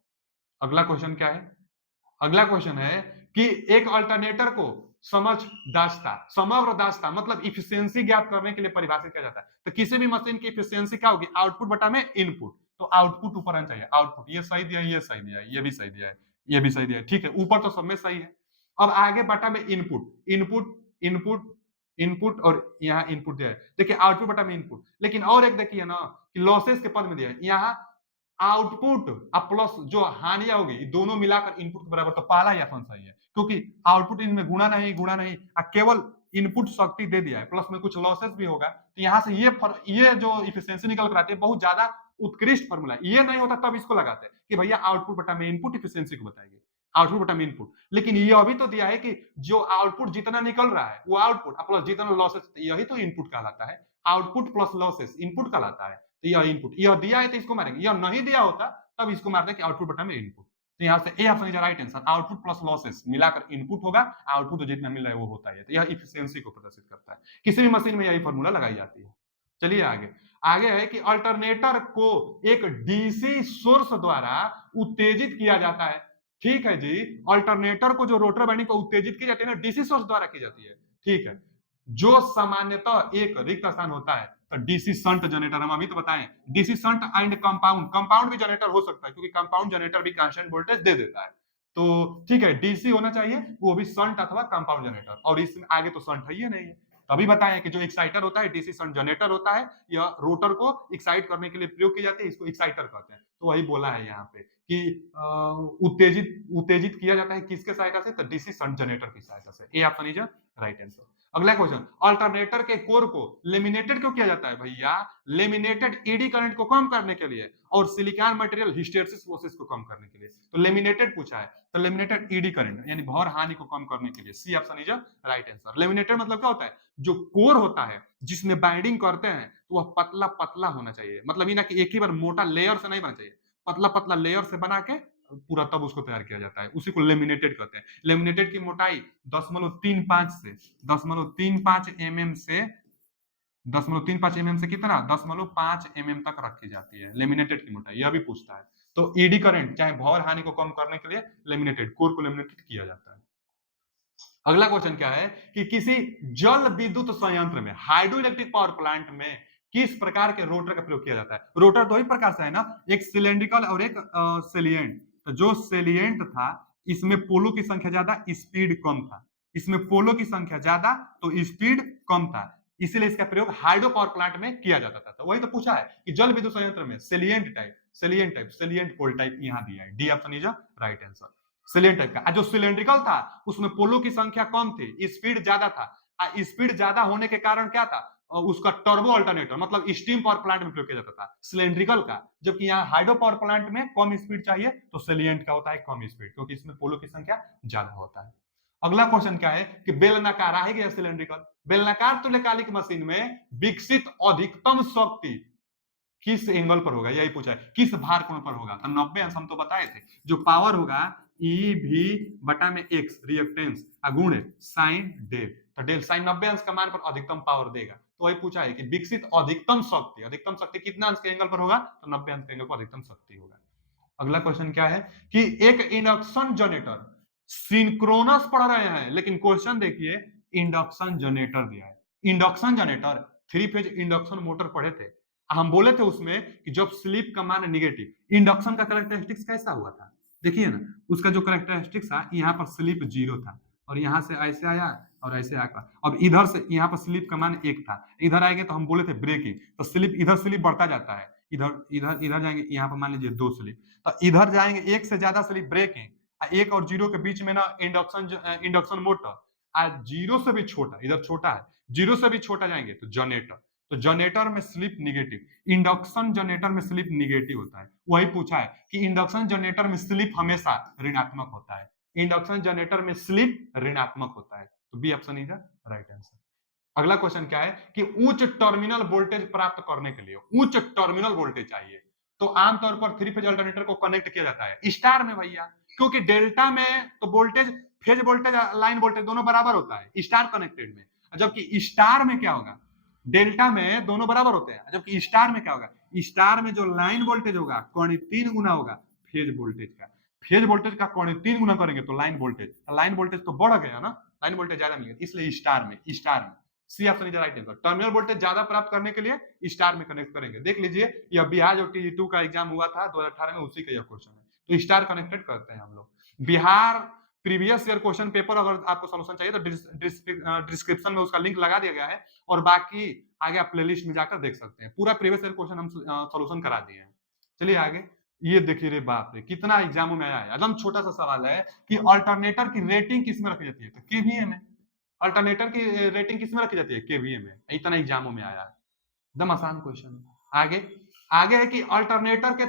अगला क्वेश्चन क्या है? अगला क्वेश्चन है कि एक अल्टरनेटर को समग्र दास्ता मतलब इफिशियंसी ज्ञात करने के लिए परिभाषित किया जाता है। तो किसी भी मशीन की इफिशियंसी क्या होगी? आउटपुट बटा में इनपुट, तो आउटपुट ऊपर आना चाहिए, आउटपुट, ये सही दिया है, ये सही दिया है, ये भी सही दिया है, ये भी सही दिया है, ठीक है, ऊपर तो सब में सही है। अब आगे बटा में इनपुट, इनपुट, इनपुट, इनपुट, और यहाँ इनपुट दिया है, देखिए आउटपुट बटा में इनपुट। लेकिन और एक देखिए ना कि लॉसेस के पद में दिया है, यहाँ आउटपुट अब प्लस जो हानियां होगी, दोनों मिलाकर इनपुट के बराबर, तो पहला ही ऑप्शन सही है, क्योंकि आउटपुट इनमें गुणा नहीं, गुणा नहीं, केवल इनपुट शक्ति दे दिया है, प्लस में कुछ लॉसेस भी होगा, तो यहाँ से ये जो इफिशियंसी निकल कर आती है, बहुत ज्यादा उत्कृष्ट फॉर्मूला है। ये नहीं होता तब इसको लगाते हैं कि भैया आउटपुट बटा में इनपुट इफिशियंसी को बताएगी, आउटपुट बटा में इनपुट। लेकिन ये अभी तो दिया है कि जो आउटपुट जितना निकल रहा है वो आउटपुट प्लस जितना लॉसेस, यही तो इनपुट कहलाता है, आउटपुट प्लस लॉसेस इनपुट कहलाता है। तो यह इनपुट, यह दिया है तो इसको मारेंगे, यह नहीं दिया होता तब इसको मारते हैं कि आउटपुट बटा में इनपुट। तो यहाँ से A option is right answer, output plus losses मिलाकर इनपुट होगा, आउटपुट तो जितना मिल रहा है वो होता है, तो यह इफिशियंसी को प्रदर्शित करता है। किसी भी मशीन में यही फॉर्मूला लगाई जाती है। चलिए आगे, आगे है कि अल्टरनेटर को एक डीसी सोर्स द्वारा उत्तेजित किया जाता है। ठीक है जी, अल्टरनेटर को जो रोटर वाइंडिंग को उत्तेजित की जाती है ना, डीसी सोर्स द्वारा की जाती है, ठीक है। जो सामान्यतः एक रिक्त स्थान होता है, तो डीसी शंट जनरेटर, हम अभी तो बताएं, DC shunt and compound, compound भी जनरेटर हो सकता है, क्योंकि कंपाउंड जनरेटर भी कांस्टेंट वोल्टेज दे देता है। तो ठीक है, डीसी होना चाहिए, वो भी शंट अथवा कंपाउंड जनरेटर, और इसमें आगे तो शंट है ही नहीं है। तभी बताएं कि जो एक्साइटर होता है डीसी शंट जनरेटर होता है, यह रोटर को एक्साइट करने के लिए प्रयोग की जाती है, इसको एक्साइटर कहते हैं। तो वही बोला है यहाँ पे कि उत्तेजित उत्तेजित किया जाता है किसके सहायता से? तो डीसी शंट जनरेटर की सहायता से। A option is right answer. अगला क्वेश्चन, अल्टरनेटर के कोर को लेमिनेटेड क्यों किया जाता है? भैया लेमिनेटेड ईडी करंट को कम करने के लिए और सिलिकॉन मटेरियल हिस्टेरिसिस लॉसेस को कम करने के लिए, तो लेमिनेटेड पूछा है, तो लेमिनेटेड ईडी करंट यानी भौर हानि को कम करने के लिए। C option is right answer. Laminated मतलब क्या होता है? जो कोर होता है जिसमें बाइंडिंग करते हैं, तो वह पतला पतला होना चाहिए, मतलब ये ना कि एक ही बार मोटा लेयर से नहीं बना चाहिए, पतला पतला लेयर से बना के पूरा तब उसको तैयार किया जाता है, उसी को लेमिनेटेड कहते हैं। लेमिनेटेड की मोटाई 0.35 से 0.35 mm से 0.35 mm से कितना 0.5 mm तक रखी जाती है लेमिनेटेड की मोटाई, यह भी पूछता है। तो ईडी करंट चाहे भौर हानि को कम करने के लिए लेमिनेटेड कोर को लेमिनेटेड किया जाता है। अगला क्वेश्चन क्या है कि किसी जल विद्युत संयंत्र में, हाइड्रो इलेक्ट्रिक पावर प्लांट में किस प्रकार के रोटर का प्रयोग किया जाता है? रोटर दो ही प्रकार से है ना, एक सिलेंड्रिकल और एक सेलिएंट। तो जो सेलिएंट था, इसमें पोलो की संख्या ज्यादा, स्पीड कम था, इसमें पोलो की संख्या ज्यादा तो स्पीड कम था, इसीलिए इसका प्रयोग हाइड्रो पावर प्लांट में किया जाता था। तो वही तो पूछा है कि जल विद्युत संयंत्र में salient type, salient pole type यहाँ दिया है। D option is right answer. सिलेंड टाइप का। जो सिलेंड्रिकल था उसमें पोलो की संख्या कम थी, स्पीड ज्यादा था। स्पीड ज्यादा होने के कारण क्या था? उसका टर्बो अल्टरनेटर मतलब स्टीम पावर प्लांट में प्रयोग किया जाता था सिलेंड्रिकल का, जबकि यहाँ हाइड्रो पावर प्लांट में कम स्पीड चाहिए तो सिलिएंट का होता है कम स्पीड, क्योंकि इसमें पोलो की संख्या ज्यादा होता है। अगला क्वेश्चन क्या है कि बेलनाकार आ गया सिलेंड्रिकल, बेलनाकार तुल्यकालिक मशीन में विकसित अधिकतम शक्ति किस एंगल पर होगा, यही पूछा है, किस भार कोण पर होगा? तो 90 अंश हम तो बताए थे, जो पावर होगा ई भी बटा में एक्स रिएक्टेंस गुणे साइन डेल, तो डेल साइन 90 अंश का मान पर अधिकतम पावर देगा। तो वही पूछा है कि विकसित अधिकतम शक्ति कितना अंश के एंगल पर होगा? तो 90 अंश के एंगल पर अधिकतम शक्ति होगा। अगला क्वेश्चन क्या है कि एक इंडक्शन जनरेटर, सिंक्रोनस पढ़ रहे हैं लेकिन क्वेश्चन देखिए इंडक्शन जनरेटर दिया है। Induction generator 3 phase induction motor पढ़े थे, हम बोले थे उसमें कि जब स्लिप का मान नेगेटिव, इंडक्शन का कैरेक्टरिस्टिक्स कैसा हुआ था? देखिए ना, उसका जो कैरेक्टरिस्टिक्स था यहाँ पर स्लिप 0 था और यहाँ से ऐसे आया और ऐसे आया। अब इधर से यहाँ पर स्लिप का मान 1 था, इधर आएंगे तो हम बोले थे ब्रेकिंग, तो स्लिप इधर स्लिप बढ़ता जाता है, इधर इधर इधर जाएंगे, यहाँ पर मान लीजिए 2 स्लिप, तो इधर जाएंगे 1 से ज्यादा स्लिप ब्रेकिंग, 1 और 0 के बीच में ना इंडक्शन मोटर, 0 से भी छोटा, इधर छोटा है, 0 से भी छोटा जाएंगे तो जनरेटर, तो जनरेटर में स्लिप निगेटिव, इंडक्शन जनरेटर में स्लिप निगेटिव होता है। वही पूछा है कि इंडक्शन जनरेटर में स्लिप हमेशा ऋणात्मक होता है, इंडक्शन जनरेटर में स्लिप ऋणात्मक होता है, तो B option is right answer. अगला क्वेश्चन क्या है कि उच्च टर्मिनल वोल्टेज प्राप्त करने के लिए उच्च टर्मिनल वोल्टेज चाहिए, तो आमतौर पर थ्री फेज अल्टरनेटर को कनेक्ट किया जाता है स्टार में भैया, क्योंकि डेल्टा में तो voltage, phase voltage line voltage दोनों बराबर होता है स्टार कनेक्टेड में, जबकि स्टार में क्या होगा, डेल्टा में दोनों बराबर होते हैं, जबकि स्टार में क्या होगा, स्टार में जो लाइन वोल्टेज होगा कौन 3 गुना होगा फेज वोल्टेज का, फेज वोल्टेज का कौन 3 गुना करेंगे तो लाइन वोल्टेज तो बढ़ गया ना, लाइन वोल्टेज ज्यादा मिलेगा, इसलिए स्टार में C option is right answer. Terminal voltage ज्यादा प्राप्त करने के लिए स्टार में कनेक्ट करेंगे। देख लीजिए यह बिहार जो टी2 का एग्जाम हुआ था 2018 में, उसी का यह क्वेश्चन है, तो स्टार कनेक्टेड करते हैं हम लोग। Bihar previous year question paper अगर आपको सॉल्यूशन चाहिए तो डिस्क्रिप्शन में उसका लिंक लगा दिया गया है, और बाकी आगे आप प्लेलिस्ट में जाकर देख सकते हैं, पूरा प्रीवियस ईयर क्वेश्चन हम सॉल्यूशन करा दिए हैं। चलिए आगे, ये देखिए रे बाप रे कितना एग्जामों में आया है, एकदम छोटा सा सवाल है कि अल्टरनेटर की रेटिंग किस में रखी जाती है, तो केवीए में। अल्टरनेटर की रेटिंग किस में रखी जाती है, केवीए में, इतना एग्जामों में आया है, एकदम आसान क्वेश्चन है। आगे आगे है कि अल्टरनेटर के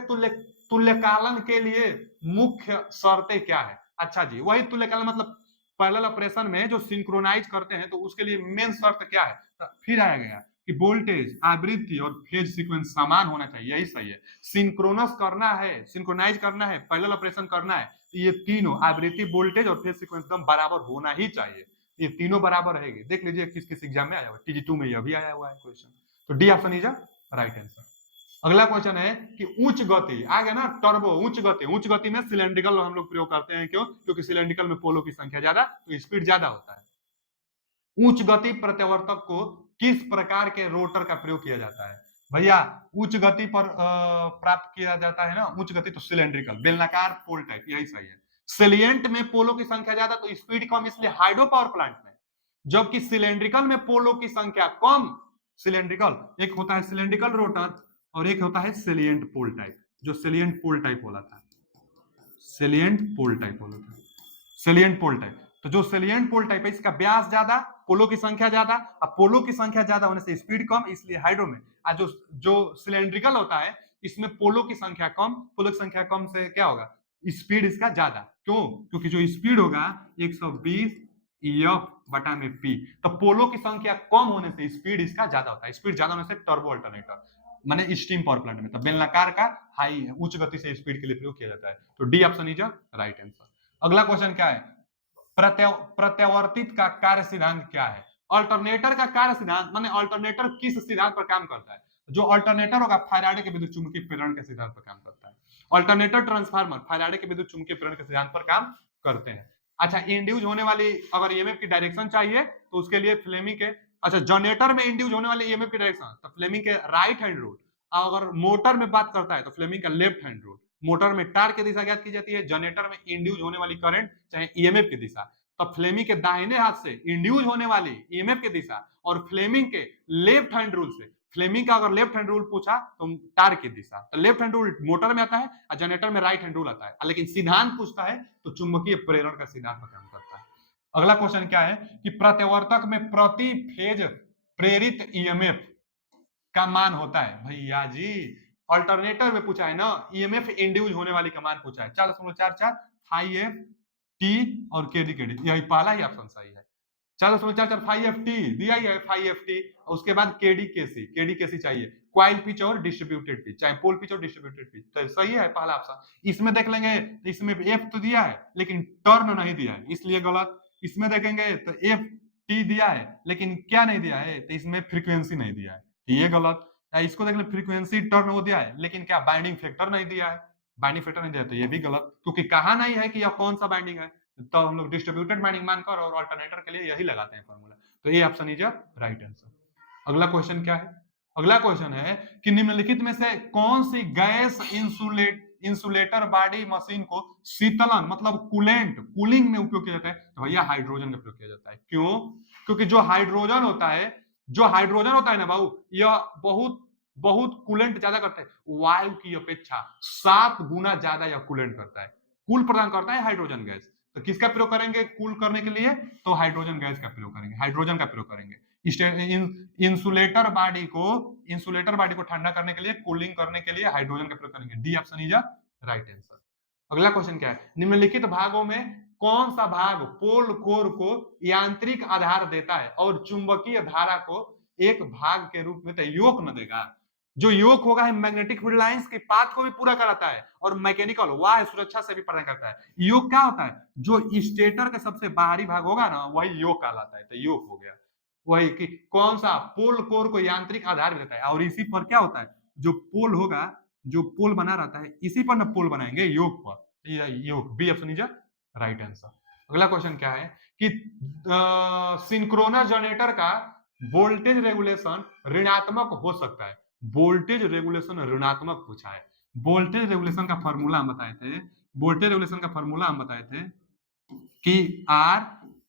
तुल्यकालन के लिए मुख्य शर्तें क्या है। अच्छा जी, वही तुल्यकालन मतलब पैरेलल ऑपरेशन में जो सिंक्रोनाइज करते हैं, तो उसके लिए मेन शर्त क्या है, तो फिर आया गया कि वोल्टेज, आवृत्ति और फेज सीक्वेंस समान होना चाहिए, यही सही है। सिंक्रोनस करना है, सिंक्रोनाइज करना है, पैरेलल ऑपरेशन करना है, तो ये तीनों आवृत्ति, वोल्टेज और फेज सीक्वेंस एकदम बराबर होना ही चाहिए, ये तीनों बराबर रहेगी। देख लीजिए किस किस एग्जाम में आया हुआ, टीजी2 में यह भी आया हुआ है क्वेश्चन, तो D option is right answer. अगला क्वेश्चन है कि उच्च गति, आ गया ना टर्बो, उच्च गति में सिलेंड्रिकल हम लोग प्रयोग करते हैं, क्यों, क्योंकि सिलेंड्रिकल में पोलो की संख्या ज्यादा, तो स्पीड ज्यादा होता है। उच्च गति प्रत्यावर्तक को किस प्रकार के रोटर का प्रयोग किया जाता है, भैया उच्च गति पर प्राप्त किया जाता है ना उच्च गति, तो सिलेंड्रिकल बेलनाकार पोल टाइप, यही सही है। सेलिएंट में पोलो की संख्या ज्यादा तो स्पीड कम, इसलिए हाइड्रो पावर प्लांट में, जबकि सिलेंड्रिकल में पोलो की संख्या कम। सिलेंड्रिकल, एक होता है सिलेंड्रिकल रोटर और एक होता है सेलिएंट पोल टाइप, जो सेलिएंट पोल टाइप बोला था, सेलिएंट पोल टाइप बोला था, सेलिएंट पोल टाइप, तो जो सेलिएंट पोल टाइप है इसका व्यास ज्यादा, पोलो की संख्या ज्यादा, अब पोलो की संख्या ज्यादा होने से स्पीड कम, इसलिए हाइड्रो में। आज जो सिलेंड्रिकल होता है इसमें पोलो की संख्या कम, पोलो की संख्या कम से क्या होगा, स्पीड इसका ज्यादा, क्यों, क्योंकि जो स्पीड होगा 120 एफ बटा में पी, तो पोलो की संख्या कम होने से स्पीड इसका ज्यादा होता है, स्पीड ज्यादा होने से टर्बो अल्टरनेटर माने स्टीम पावर प्लांट में, तो बेलनाकार का हाई उच्च गति से स्पीड के लिए प्रयोग किया जाता है, तो D option is right answer. अगला क्वेश्चन क्या है, प्रत्यावर्तित का कार्य सिद्धांत क्या है। अल्टरनेटर का कार्य सिद्धांत माने अल्टरनेटर किस सिद्धांत पर काम करता है, जो अल्टरनेटर होगा फैराडे के विद्युत चुंबकीय प्रेरण के सिद्धांत पर काम करता है। अल्टरनेटर ट्रांसफार्मर फैराडे के विद्युत चुंबकीय प्रेरण के सिद्धांत पर काम करते हैं। अच्छा, इंड्यूस होने वाली अगर ईएमएफ की डायरेक्शन चाहिए तो उसके लिए फ्लेमिंग के, अच्छा जनरेटर में इंड्यूस होने वाली ईएमएफ की डायरेक्शन तो फ्लेमिंग के राइट हैंड रूल, अगर मोटर में बात करता है तो फ्लेमिंग का लेफ्ट हैंड रूल। मोटर में टार्क की दिशा ज्ञात की जाती है, जनरेटर में इंड्यूस होने वाली करंट चाहे ईएमएफ की दिशा, तो फ्लेमिंग के दाहिने हाथ से इंड्यूस होने वाली ईएमएफ की दिशा और फ्लेमिंग के लेफ्ट हैंड रूल से, फ्लेमिंग का अगर लेफ्ट हैंड रूल पूछा तो टार्क की दिशा, तो लेफ्ट हैंड रूल मोटर में आता है और जनरेटर में राइट हैंड रूल आता है, लेकिन सिद्धांत पूछता है तो चुंबकीय प्रेरण का सिद्धांत पर काम करता है। अगला क्वेश्चन क्या है कि प्रत्यावर्तक में प्रति फेज प्रेरित ईएमएफ का मान होता है, भैया जी अल्टरनेटर में पूछा है ना, ईएमएफ इंड्यूस होने वाली का मान पूछा है 4.44 फाई एफ टी और केडी केडी, यही पहला ही ऑप्शन सही है। 4.44 फाई एफ टी दिया ही है, फाई एफ टी, उसके बाद केडी केसी चाहिए, क्वाइल पिच और डिस्ट्रीब्यूटेड पिच, चाहे पोल पिच और डिस्ट्रीब्यूटेड पिच, तो सही है पहला ऑप्शन। इसमें देख लेंगे तो इसमें एफ तो दिया है लेकिन टर्न नहीं दिया है, इसलिए गलत। इसमें देखेंगे तो एफ टी दिया है लेकिन क्या नहीं दिया है, तो इसमें फ्रीक्वेंसी नहीं दिया है, ये गलत। इसको देख ले फ्रीक्वेंसी टर्न वो दिया है लेकिन क्या बाइंडिंग फैक्टर नहीं दिया है, बाइंडिंग फैक्टर नहीं दिया तो ये भी गलत, क्योंकि कहा नहीं है कि यह कौन सा बाइंडिंग है, तो हम लोग डिस्ट्रीब्यूटेड बाइंडिंग मानकर और अल्टरनेटर के लिए यही लगाते हैं फॉर्मूला, तो ये ऑप्शन इज राइट आंसर। अगला क्वेश्चन क्या है, अगला क्वेश्चन है कि निम्नलिखित में से कौन सी गैस इंसुलेटर बॉडी मशीन को शीतलन मतलब कूलेंट कूलिंग में उपयोग किया जाता है, तो भैया हाइड्रोजन का प्रयोग किया जाता है। क्यों? क्योंकि जो हाइड्रोजन होता है ना बाबू, यह बहुत बहुत कूलेंट ज्यादा करता है, वायु की अपेक्षा 7 गुना ज्यादा यह कूलेंट करता है, कूल प्रदान करता है हाइड्रोजन गैस। तो किसका प्रयोग करेंगे कूल करने के लिए? तो हाइड्रोजन गैस का प्रयोग करेंगे, हाइड्रोजन का प्रयोग करेंगे। इंसुलेटर बॉडी को ठंडा करने के लिए, कूलिंग करने के लिए हाइड्रोजन का प्रयोग करेंगे। D option is right answer. अगला क्वेश्चन क्या है? निम्नलिखित भागों में कौन सा भाग पोल कोर को यांत्रिक आधार देता है और चुंबकीय धारा को एक भाग के रूप में योक न देगा? जो योक होगा है मैग्नेटिक फील्ड लाइंस की पाथ को भी पूरा कराता है और मैकेनिकल वाह सुरक्षा से भी प्रदान करता है। योक क्या होता है? जो स्टेटर का सबसे बाहरी भाग होगा ना, वही योक कहलाता है। तो योक हो गया वही कि कौन सा पोल कोर को यांत्रिक आधार देता है, और इसी पर क्या होता है, जो पोल होगा, जो पोल बना रहता है, इसी पर ना पोल बनाएंगे योक पर। Yoke B option is right answer. अगला क्वेश्चन क्या है कि सिंक्रोनस जनरेटर का वोल्टेज रेगुलेशन ऋणात्मक हो सकता है। वोल्टेज रेगुलेशन ऋणात्मक पूछा है। वोल्टेज रेगुलेशन का फॉर्मूला हम बताए थे, वोल्टेज रेगुलेशन का फॉर्मूला हम बताए थे कि R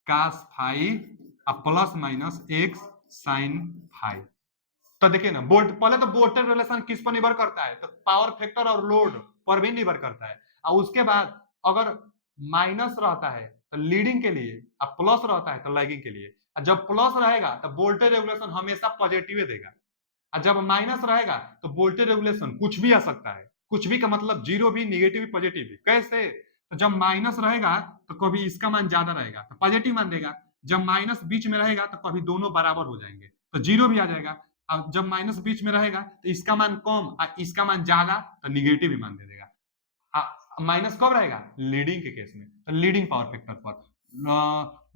cos phi plus minus X sine phi. तो देखिए ना, पहले तो वोल्टेज रेगुलेशन किस पर निर्भर करता है? तो पावर फैक्टर और लोड पर भी निर्भर करता है। और उसके बाद अगर माइनस रहता है तो लीडिंग के लिए, और प्लस रहता है तो लैगिंग के लिए। जब प्लस रहेगा तो वोल्टेज रेगुलेशन हमेशा पॉजिटिव देगा, और जब माइनस रहेगा तो वोल्टेज रेगुलेशन कुछ भी आ सकता है। कुछ भी का मतलब जीरो भी, निगेटिव भी, पॉजिटिव भी। कैसे? तो जब माइनस रहेगा तो कभी इसका मान ज्यादा रहेगा तो पॉजिटिव मान देगा, जब माइनस बीच में रहेगा तो कभी दोनों बराबर हो जाएंगे तो जीरो भी आ जाएगा। अब जब माइनस बीच में रहेगा तो इसका मान कम और इसका मान ज्यादा तो निगेटिव ही मान दे देगा। माइनस कब रहेगा? लीडिंग के केस में, तो लीडिंग पावर फैक्टर पर।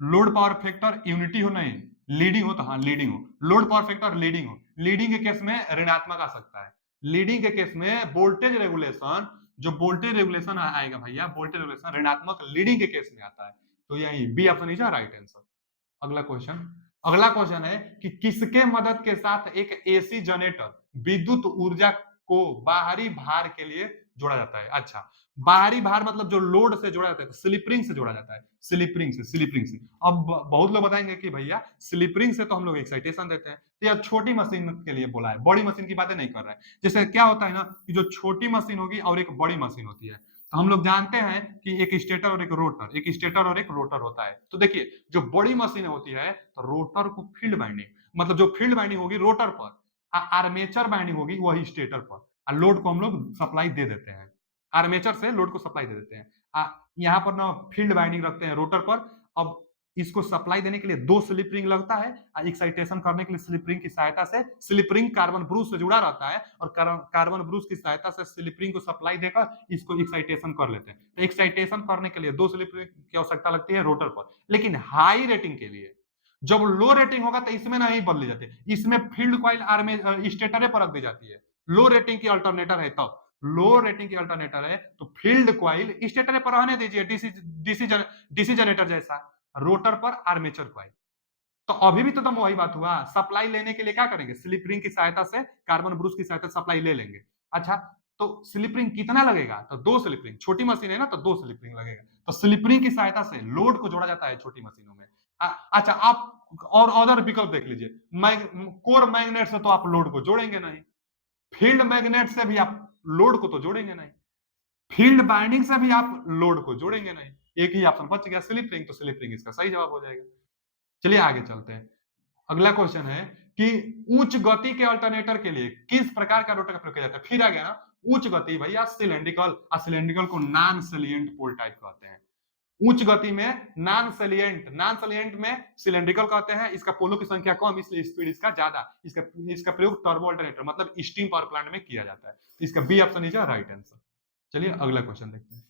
लोड पावर फैक्टर यूनिटी हो, नहीं लीडिंग हो, तो हाँ लीडिंग हो, लोड पावर फैक्टर लीडिंग हो, लीडिंग के केस में ऋणात्मक आ सकता है। लीडिंग के केस में वोल्टेज रेगुलेशन, जो वोल्टेज रेगुलेशन आएगा भैया, वोल्टेज रेगुलेशन ऋणात्मक लीडिंग के केस में आता है। तो यही B option is right answer. अगला क्वेश्चन है कि किसके मदद के साथ एक एसी जनरेटर विद्युत ऊर्जा को बाहरी भार के लिए जोड़ा जाता है? अच्छा, बाहरी भार मतलब जो लोड से जोड़ा जाता है, स्लिप रिंग से जोड़ा जाता है। स्लिप रिंग से। अब बहुत लोग बताएंगे कि भैया स्लिप रिंग से तो हम लोग एक्साइटेशन देते हैं, तो यह छोटी मशीन के लिए बोला है, बड़ी मशीन की बातें नहीं कर रहा है। जैसे क्या होता है ना कि जो छोटी मशीन होगी और एक बड़ी मशीन होती है, तो हम लोग जानते हैं कि एक स्टेटर और एक रोटर होता है। तो देखिए, जो बड़ी मशीन होती है तो रोटर को फील्ड वाइंडिंग, मतलब जो फील्ड वाइंडिंग होगी रोटर पर, आर्मेचर वाइंडिंग होगी वही स्टेटर पर, और लोड को हम लोग सप्लाई दे देते हैं, आर्मेचर से लोड को सप्लाई दे देते हैं। यहाँ पर ना फील्ड वाइंडिंग रखते हैं रोटर पर। अब इसको सप्लाई देने के लिए 2 स्लिप रिंग लगता है, और एक्साइटेशन करने के लिए स्लिप रिंग की सहायता से, स्लिप रिंग कार्बन ब्रूस से जुड़ा रहता है और कार्बन ब्रूस की सहायता से स्लिप रिंग को सप्लाई देकर इसको एक्साइटेशन कर लेते हैं। तो एक्साइटेशन करने के लिए 2 स्लिप रिंग की आवश्यकता लगती है रोटर पर। लेकिन हाई रेटिंग के लिए, जब लो रेटिंग होगा तो इसमें नहीं बदली जाती, इसमें फील्ड कॉइल आर्मे स्टेटर पर रख दी जाती है। लो रेटिंग की अल्टरनेटर है, तब लो रेटिंग की अल्टरनेटर है तो फील्ड कॉइल स्टेटर पर रहने दीजिए, डीसी जनरेटर जैसा, रोटर पर आर्मेचर कॉइल। तो अभी भी तो तुम वही बात हुआ, सप्लाई लेने के लिए क्या करेंगे? स्लिप रिंग की सहायता से, कार्बन ब्रूस की सहायता से सप्लाई ले लेंगे। अच्छा, तो स्लिप रिंग कितना लगेगा? तो 2 स्लिप रिंग, छोटी मशीन है ना तो 2 स्लिप रिंग लगेगा। तो स्लिप रिंग की सहायता से लोड को जोड़ा जाता है छोटी मशीनों में। अच्छा, आप और अदर विकल्प देख लीजिए, कोर मैग्नेट से तो आप लोड को जोड़ेंगे नहीं, फील्ड मैग्नेट से भी आप लोड को तो जोड़ेंगे नहीं, फील्ड बाइंडिंग से भी आप लोड को जोड़ेंगे नहीं। एक ही ऑप्शन बच गया स्लिप रिंग, तो स्लिप रिंग इसका सही जवाब हो जाएगा। चलिए आगे चलते हैं। अगला क्वेश्चन है कि उच्च गति के अल्टरनेटर के लिए किस प्रकार का रोटर का प्रयोग किया जाता है? फिर आ गया ना उच्च गति भैया, सिलेंड्रिकल, सिलेंड्रिकल को नॉन सेलिएंट पोल टाइप कहते हैं। उच्च गति में नॉन सेलिएंट में सिलेंड्रिकल कहते हैं। इसका पोलों की संख्या कम, इसलिए स्पीड इसका ज्यादा। इसका प्रयोग टर्बो अल्टरनेटर मतलब स्टीम पावर प्लांट में किया जाता है। इसका B option is right answer. चलिए अगला क्वेश्चन देखते हैं।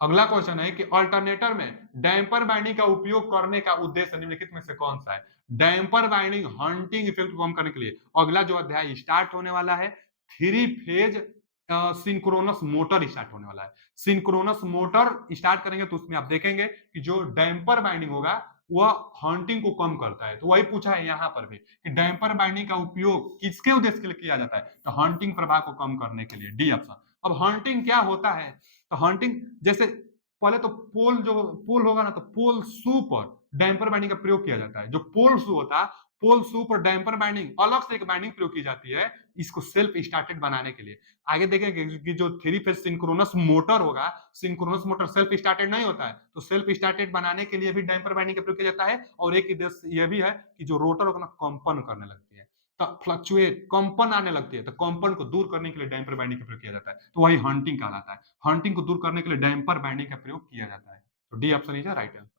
अगला क्वेश्चन है कि अल्टरनेटर में डैम्पर बाइंडिंग का उपयोग करने का उद्देश्य निम्नलिखित में से कौन सा है? डैम्पर बाइंडिंग हंटिंग इफेक्ट को कम करने के लिए। अगला जो अध्याय स्टार्ट होने वाला है, 3 फेज सिंक्रोनस मोटर स्टार्ट होने वाला है। सिंक्रोनस मोटर स्टार्ट करेंगे तो उसमें आप देखेंगे कि जो डैम्पर बाइंडिंग होगा वह हंटिंग को कम करता है। तो वही पूछा है यहाँ पर भी कि डैम्पर बाइंडिंग का उपयोग किसके उद्देश्य के लिए किया जाता है? तो हंटिंग प्रभाव को कम करने के लिए, डी ऑप्शन। अब हंटिंग क्या होता है, तो हंटिंग जैसे पहले तो पोल होगा ना, तो पोल शू पर डैम्पर बाइंडिंग का प्रयोग किया जाता है। जो पोल शू होता है, पोल शू पर डैम्पर बाइंडिंग अलग से एक बाइंडिंग प्रयोग की जाती है इसको सेल्फ स्टार्टेड बनाने के लिए। आगे देखेंगे कि जो 3 फेज सिंक्रोनस मोटर होगा, सिंक्रोनस मोटर सेल्फ स्टार्टेड नहीं होता है, तो सेल्फ स्टार्टेड बनाने के लिए भी डैम्पर बाइंडिंग का प्रयोग किया जाता है। और एक उद्देश्य यह भी है कि जो रोटर होगा ना, कंपन करने लगती है, तो फ्लक्चुएट कंपन आने लगती है, तो कंपन को दूर करने के लिए डैम्पर बाइंडिंग का प्रयोग किया जाता है, तो वही हंटिंग कहलाता है। हंटिंग को दूर करने के लिए डैम्पर बाइंडिंग का प्रयोग किया जाता है। तो D option is right answer.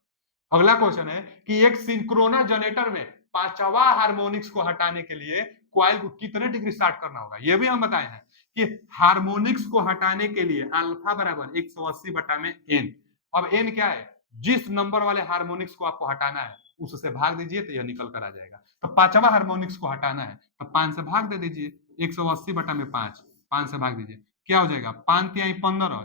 अगला क्वेश्चन है कि एक सिंक्रोनस जनरेटर में पांचवा हार्मोनिक्स को हटाने के लिए कॉइल को कितने डिग्री स्टार्ट करना होगा, यह भी हम बताए हैं कि हार्मोनिक्स को हटाने के लिए अल्फा बराबर 180 बटा में एन। अब एन क्या है, जिस नंबर वाले हार्मोनिक्स को आपको हटाना है उससे भाग दीजिए तो यह निकल कर आ जाएगा। तो पांचवा हार्मोनिक्स को हटाना है तो 5 से भाग दे दीजिए, 180 बटा में 5, 5 से भाग दीजिए, क्या हो जाएगा, 5 तिहाई 15,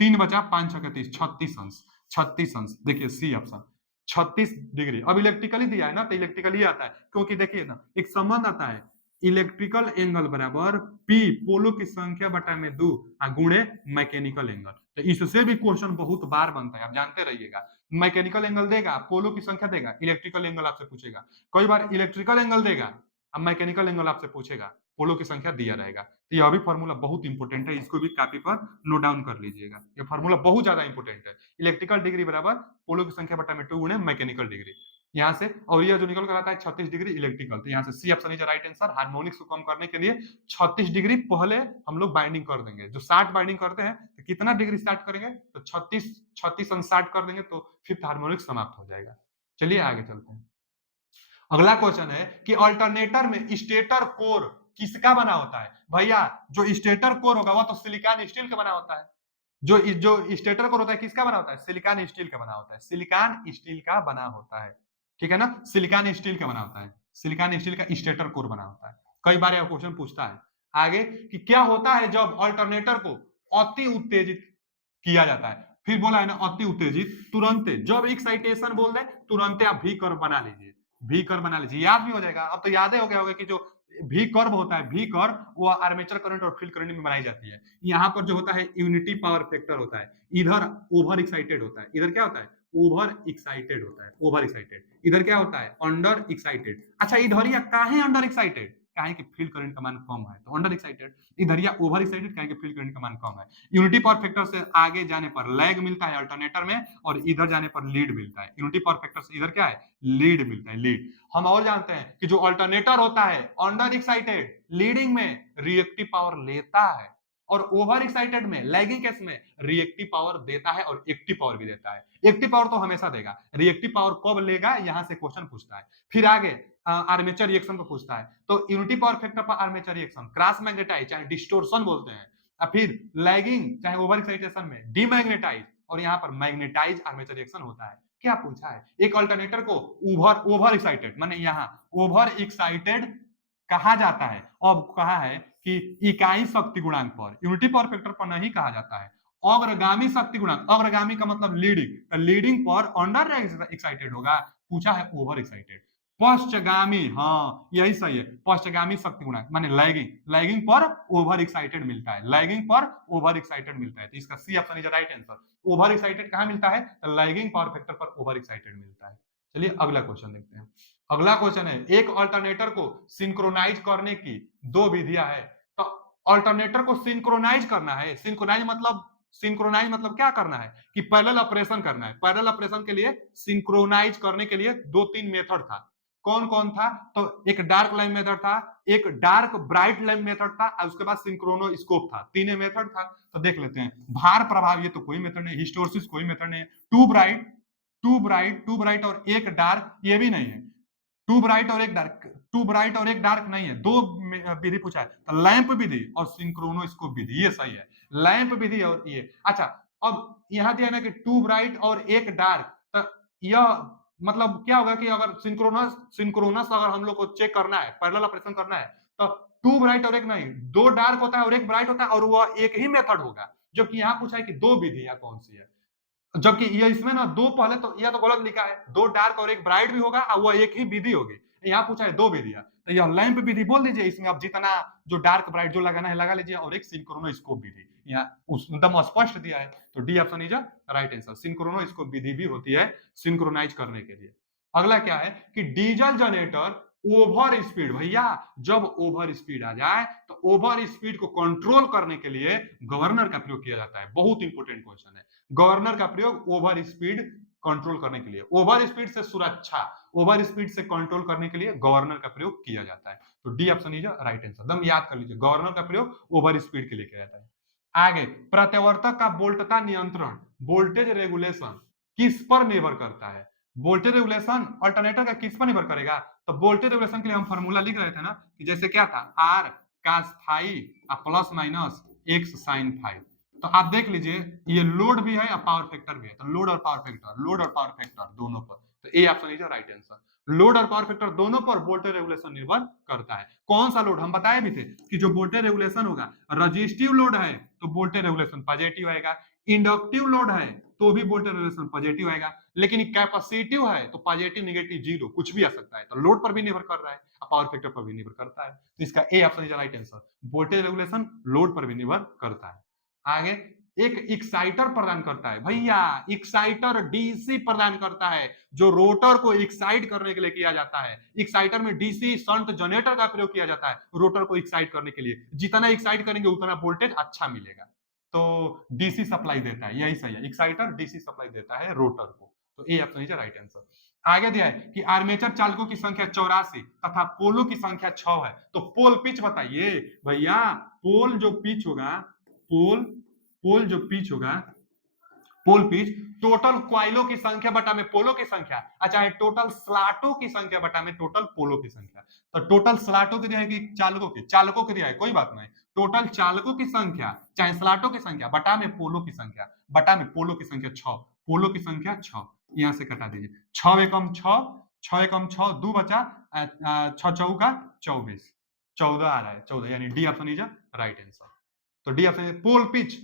3 बचा, 5 छक्के 30, 36 अंश, 36 अंश। देखिए सी ऑप्शन 36 डिग्री। अब इलेक्ट्रिकली दिया है ना, तो इलेक्ट्रिकली आता है, क्योंकि देखिए ना एक संबंध आता है, इलेक्ट्रिकल एंगल बराबर पी पोलो की संख्या बटा में 2 गुणे मैकेनिकल एंगल। तो इससे भी क्वेश्चन बहुत बार बनता है, आप जानते रहिएगा। मैकेनिकल एंगल देगा, पोलो की संख्या देगा, इलेक्ट्रिकल एंगल आपसे पूछेगा। कई बार इलेक्ट्रिकल एंगल देगा, अब मैकेनिकल एंगल आपसे पूछेगा, पोलो की संख्या दिया रहेगा। तो यह भी फॉर्मूला बहुत इंपॉर्टेंट है, इसको भी कॉपी पर नोट डाउन कर लीजिएगा। ये फॉर्मूला बहुत ज्यादा इंपॉर्टेंट है। इलेक्ट्रिकल डिग्री बराबर पोलो की संख्या बटा में 2 गुणे मैकेनिकल डिग्री, यहाँ से। और यह जो निकल कर आता है 36 डिग्री इलेक्ट्रिकल, तो यहाँ से C option is right answer. Harmonics को कम करने के लिए 36 डिग्री पहले हम लोग बाइंडिंग कर देंगे। जो 60 बाइंडिंग करते हैं तो कितना डिग्री स्टार्ट करेंगे, तो 36 स्टार्ट कर देंगे, तो फिफ्थ हार्मोनिक्स समाप्त हो जाएगा। चलिए आगे चलते हैं। अगला क्वेश्चन है कि अल्टरनेटर में स्टेटर कोर किसका बना होता है। भैया जो स्टेटर कोर होगा वह तो सिलिकॉन स्टील का बना होता है। जो स्टेटर कोर होता है किसका बना होता है, सिलिकॉन स्टील का बना होता है, सिलिकॉन स्टील का बना होता है, ठीक है ना, सिलिकॉन स्टील का बना होता है, सिलिकॉन स्टील का स्टेटर कोर बना होता है। कई बार यह क्वेश्चन पूछता है आगे कि क्या होता है जब अल्टरनेटर को अति उत्तेजित किया जाता है। फिर बोला है ना अति उत्तेजित, तुरंत जब एक्साइटेशन बोल दे तुरंत आप भी कर्व बना लीजिए, भी कर्व बना लीजिए, याद भी हो जाएगा। अब तो याद ही हो गया होगा कि जो भी कर्व होता है, भी कर्व वो आर्मेचर करंट और फील्ड करंट में बनाई जाती है। यहाँ पर जो होता है यूनिटी पावर फैक्टर होता है, इधर ओवर एक्साइटेड होता है, इधर क्या होता है, ओवर एक्साइटेड होता है, ओवर एक्साइटेड। इधर क्या होता है, अंडर एक्साइटेड। अच्छा इधर या काहे अंडर एक्साइटेड, काहे कि फील्ड करंट का मान कम है तो अंडर एक्साइटेड। इधर या ओवर एक्साइटेड, काहे कि फील्ड करंट का मान कम है। यूनिटी पावर फैक्टर से आगे जाने पर लैग मिलता है अल्टरनेटर में, और इधर जाने पर लीड मिलता है। यूनिटी पावर फैक्टर से इधर क्या है, लीड मिलता है, लीड। हम और जानते हैं कि जो अल्टरनेटर होता है अंडर एक्साइटेड लीडिंग में रिएक्टिव पावर लेता है, और ओवर एक्साइटेड में लैगिंग केस में रिएक्टिव पावर देता है और एक्टिव पावर भी देता है। एक्टिव पावर तो हमेशा देगा, रिएक्टिव पावर कब लेगा यहां से क्वेश्चन पूछता है। फिर आगे आर्मेचर रिएक्शन को पूछता है, तो यूनिटी पावर फैक्टर पर आर्मेचर रिएक्शन क्रॉस मैग्नेटाइज चाहे डिस्टोर्शन बोलते हैं, फिर लैगिंग चाहे ओवर एक्साइटेशन में डीमैग्नेटाइज, और यहाँ पर मैग्नेटाइज आर्मेचर रिएक्शन होता है। क्या पूछा है, एक अल्टरनेटर को ओवर एक्साइटेड माने यहाँ ओवर एक्साइटेड कहा जाता है। अब कहा है कि इकाई शक्ति गुणांक पर, यूनिटी पावर फैक्टर पर नहीं कहा जाता है। अग्रगामी शक्ति गुणांक, अग्रगामी का मतलब लीडिंग, तो लीडिंग पर अंडर एक्साइटेड होगा, पूछा है ओवर एक्साइटेड। पश्चगामी, हाँ यही सही है, पश्चगामी शक्ति गुणांक माने लैगिंग, लैगिंग पर ओवर एक्साइटेड मिलता है, लैगिंग पर ओवर एक्साइटेड मिलता है, तो इसका C option is right answer. Over excited कहां मिलता है, तो लैगिंग पावर फैक्टर पर ओवर एक्साइटेड मिलता है। चलिए अगला क्वेश्चन देखते हैं। अगला क्वेश्चन है एक अल्टरनेटर को सिंक्रोनाइज करने की 2 विधियां है। तो अल्टरनेटर को सिंक्रोनाइज करना है, सिंक्रोनाइज मतलब क्या करना है कि पैरेलल ऑपरेशन करना है। पैरेलल ऑपरेशन के लिए सिंक्रोनाइज करने के लिए 2-3 मेथड था। कौन कौन था, तो एक डार्क लाइन मेथड था, एक डार्क ब्राइट लाइन मेथड था, और उसके बाद सिंक्रोनोस्कोप था। तीन मेथड था, तो देख लेते हैं। भार प्रभाव ये तो कोई मेथड नहीं, हिस्टोसिस कोई मेथड नहीं है, टू ब्राइट और एक डार्क ये भी नहीं है, टू ब्राइट और एक डार्क नहीं है, दो विधि पूछा है, तो लैंप विधि और सिंक्रोनोस्कोप विधि, ये सही है, लैंप विधि और ये। अच्छा अब यहां दिया ना कि टू ब्राइट और एक डार्क, तो यह मतलब क्या होगा कि अगर सिंक्रोनस अगर हम लोग को चेक करना है, पैरेलल ऑपरेशन करना है, तो टू ब्राइट और एक नहीं, दो डार्क होता है और एक ब्राइट होता है, और वह एक ही मेथड होगा। जबकि यहां पूछा है कि दो विधियां कौन सी है, जबकि ये इसमें ना दो पहले तो यह तो गलत लिखा है, दो डार्क और एक ब्राइट भी होगा और वह एक ही विधि होगी। यहाँ पूछा है 2 विधियां, तो यह लैंप विधि बोल दीजिए, इसमें आप जितना जो डार्क ब्राइट जो लगाना है लगा लीजिए, और एक सिंक्रोनोस्कोप विधि यहाँ एकदम स्पष्ट दिया है, तो D option is right answer. Synchronoscope विधि भी होती है सिंक्रोनाइज करने के लिए। अगला क्या है कि डीजल जनरेटर ओवर स्पीड, भैया जब ओवर स्पीड आ जाए तो ओवर स्पीड को कंट्रोल करने के लिए गवर्नर का प्रयोग किया जाता है। बहुत इंपॉर्टेंट क्वेश्चन है, गवर्नर का प्रयोग ओवर स्पीड कंट्रोल करने के लिए, ओवर स्पीड से सुरक्षा, ओवर स्पीड से कंट्रोल करने के लिए गवर्नर का प्रयोग किया जाता है। तो D option is right answer, एकदम याद कर लीजिए, गवर्नर का प्रयोग ओवर स्पीड के लिए किया जाता है। आगे, प्रत्यावर्तक का वोल्टता नियंत्रण, वोल्टेज रेगुलेशन किस पर निर्भर करता है? वोल्टेज रेगुलेशन अल्टरनेटर का किस पर निर्भर करेगा? तो वोल्टेज रेगुलेशन के लिए हम फॉर्मूला लिख रहे थे ना, कि जैसे क्या था, R cos phi plus minus X sine phi. तो आप देख लीजिए, ये लोड भी है और पावर फैक्टर भी है, तो लोड और पावर फैक्टर, लोड और पावर फैक्टर दोनों पर, तो A option is right answer. Load और पावर फैक्टर दोनों पर वोल्टेज रेगुलेशन निर्भर करता है। कौन सा लोड? हम बताए भी थे कि जो वोल्टेज रेगुलेशन होगा, रजिस्टिव लोड है तो वोल्टेज रेगुलेशन पॉजिटिव आएगा, इंडक्टिव लोड है तो भी वोल्टेज रेगुलेशन पॉजिटिव आएगा, लेकिन कैपेसिटिव है तो पॉजिटिव नेगेटिव जीरो कुछ भी आ सकता है, तो लोड पर भी निर्भर कर रहा है और पावर फैक्टर पर भी निर्भर करता है, तो इसका A option is right answer. Voltage regulation load पर भी निर्भर करता है। आगे, एक एक्साइटर प्रदान करता है, भैया एक्साइटर डीसी प्रदान करता है, जो रोटर को एक्साइट करने के लिए किया जाता है। एक्साइटर में डीसी शंट जनरेटर का प्रयोग किया जाता है रोटर को एक्साइट करने के लिए, जितना एक्साइट करेंगे उतना वोल्टेज अच्छा मिलेगा, तो डीसी सप्लाई देता है, यही सही है, एक्साइटर डीसी सप्लाई देता है रोटर को, तो A option is right answer. आगे दिया है कि आर्मेचर चालकों की संख्या 84 तथा पोलो की संख्या 6 है, तो पोल पिच बताइए भैया। पोल जो पिच होगा, पोल पोल जो पिच होगा, पोल पिच टोटल क्वाइलों की संख्या बटा में पोलो की संख्या, अच्छा है टोटल स्लाटों की संख्या बटा में टोटल पोलो की संख्या। तो टोटल स्लाटों की दिया है कि चालकों की दिया है, कोई बात नहीं, टोटल चालकों की संख्या चाहे स्लाटों की संख्या बटा में पोलो की संख्या, बटा में पोलो की संख्या 6, पोलो की संख्या 6, यहां से कटा दीजिए, 6 एकम 6, 6 एकम 6, 2 बचा, 6 चौका 24, 14 आ रहा है, 14, यानी D option is right answer. तो डी ऑप्शन, पोल पिच,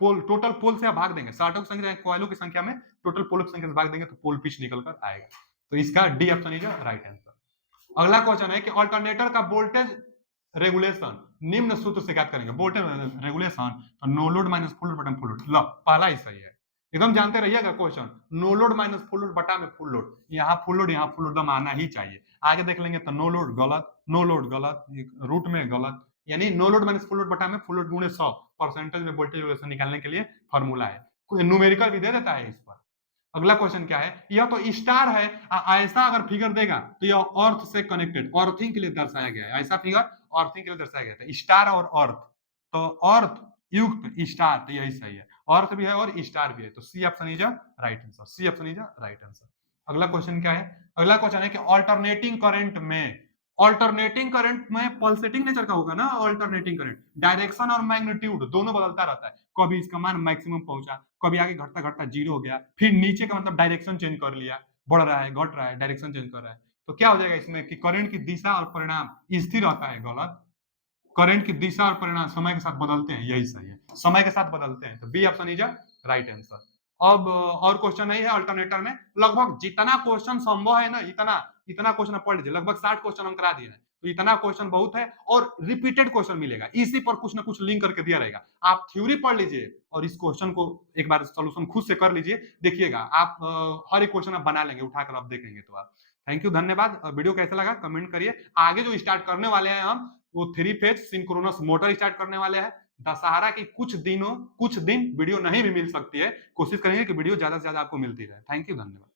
पोल टोटल पोल से आप भाग देंगे, स्लाटों की संख्या कॉइलों की संख्या में टोटल पोल की संख्या से भाग देंगे तो पोल पिच निकल कर आएगा, तो इसका D option is right answer. अगला क्वेश्चन है कि अल्टरनेटर का वोल्टेज रेगुलेशन निम्न सूत्र से ज्ञात करेंगे। वोल्टेज रेगुलेशन, तो no load minus full load बटा फुल लोड, लो पहला ही सही है, एकदम जानते रहिएगा question, no load minus full load बटा में फुल लोड, यहाँ फुल लोड यहाँ फुल लोड दम आना ही चाहिए। आगे देख लेंगे तो नो लोड गलत, नो लोड गलत, रूट में गलत, यानी no load minus full load बटा में फुल लोड गुणे 100 परसेंटेज में वोल्टेज रेगुलेशन निकालने के लिए फॉर्मूला है, कोई न्यूमेरिकल भी दे देता है इस पर। अगला क्वेश्चन क्या है, यह तो स्टार है, ऐसा अगर फिगर देगा तो यह अर्थ से कनेक्टेड, अर्थिंग के लिए दर्शाया गया है, ऐसा फिगर अर्थिंग के लिए दर्शाया गया था, स्टार और अर्थ, तो अर्थ युक्त स्टार, तो यही सही है, अर्थ भी है और स्टार भी है, तो C option is right answer, C option is right answer. अगला क्वेश्चन क्या है, अगला क्वेश्चन है कि अल्टरनेटिंग करंट में, अल्टरनेटिंग करंट में पल्सेटिंग नेचर का होगा ना, अल्टरनेटिंग करंट डायरेक्शन और मैग्नीट्यूड दोनों बदलता रहता है, कभी इसका मान मैक्सिमम पहुंचा, कभी आगे घटता घटता जीरो हो गया, फिर नीचे का मतलब डायरेक्शन चेंज कर लिया, बढ़ रहा है घट रहा है, डायरेक्शन चेंज कर रहा है, तो क्या हो जाएगा इसमें कि करंट की दिशा और परिणाम स्थिर रहता है, गलत, करंट की दिशा और परिणाम समय के साथ बदलते हैं, यही सही है, समय के साथ बदलते हैं, तो B option is right answer. अब और क्वेश्चन नहीं है अल्टरनेटर में, लगभग जितना क्वेश्चन संभव है ना, इतना क्वेश्चन पढ़ लीजिए, लगभग 60 क्वेश्चन हम करा दिए हैं, तो इतना क्वेश्चन बहुत है, और रिपीटेड क्वेश्चन मिलेगा, इसी पर कुछ ना कुछ लिंक करके दिया रहेगा, आप थ्योरी पढ़ लीजिए और इस क्वेश्चन को एक बार सोल्यूशन खुद से कर लीजिए, देखिएगा आप हर एक क्वेश्चन आप बना लेंगे, उठाकर आप देखेंगे तो आप। थैंक यू, धन्यवाद। वीडियो कैसा लगा कमेंट करिए। आगे जो स्टार्ट करने वाले हैं हम, वो 3 फेज सिंक्रोनस मोटर स्टार्ट करने वाले हैं। दशहरा की कुछ दिन वीडियो नहीं भी मिल सकती है, कोशिश करेंगे कि वीडियो ज्यादा से ज्यादा आपको मिलती रहे। थैंक यू, धन्यवाद।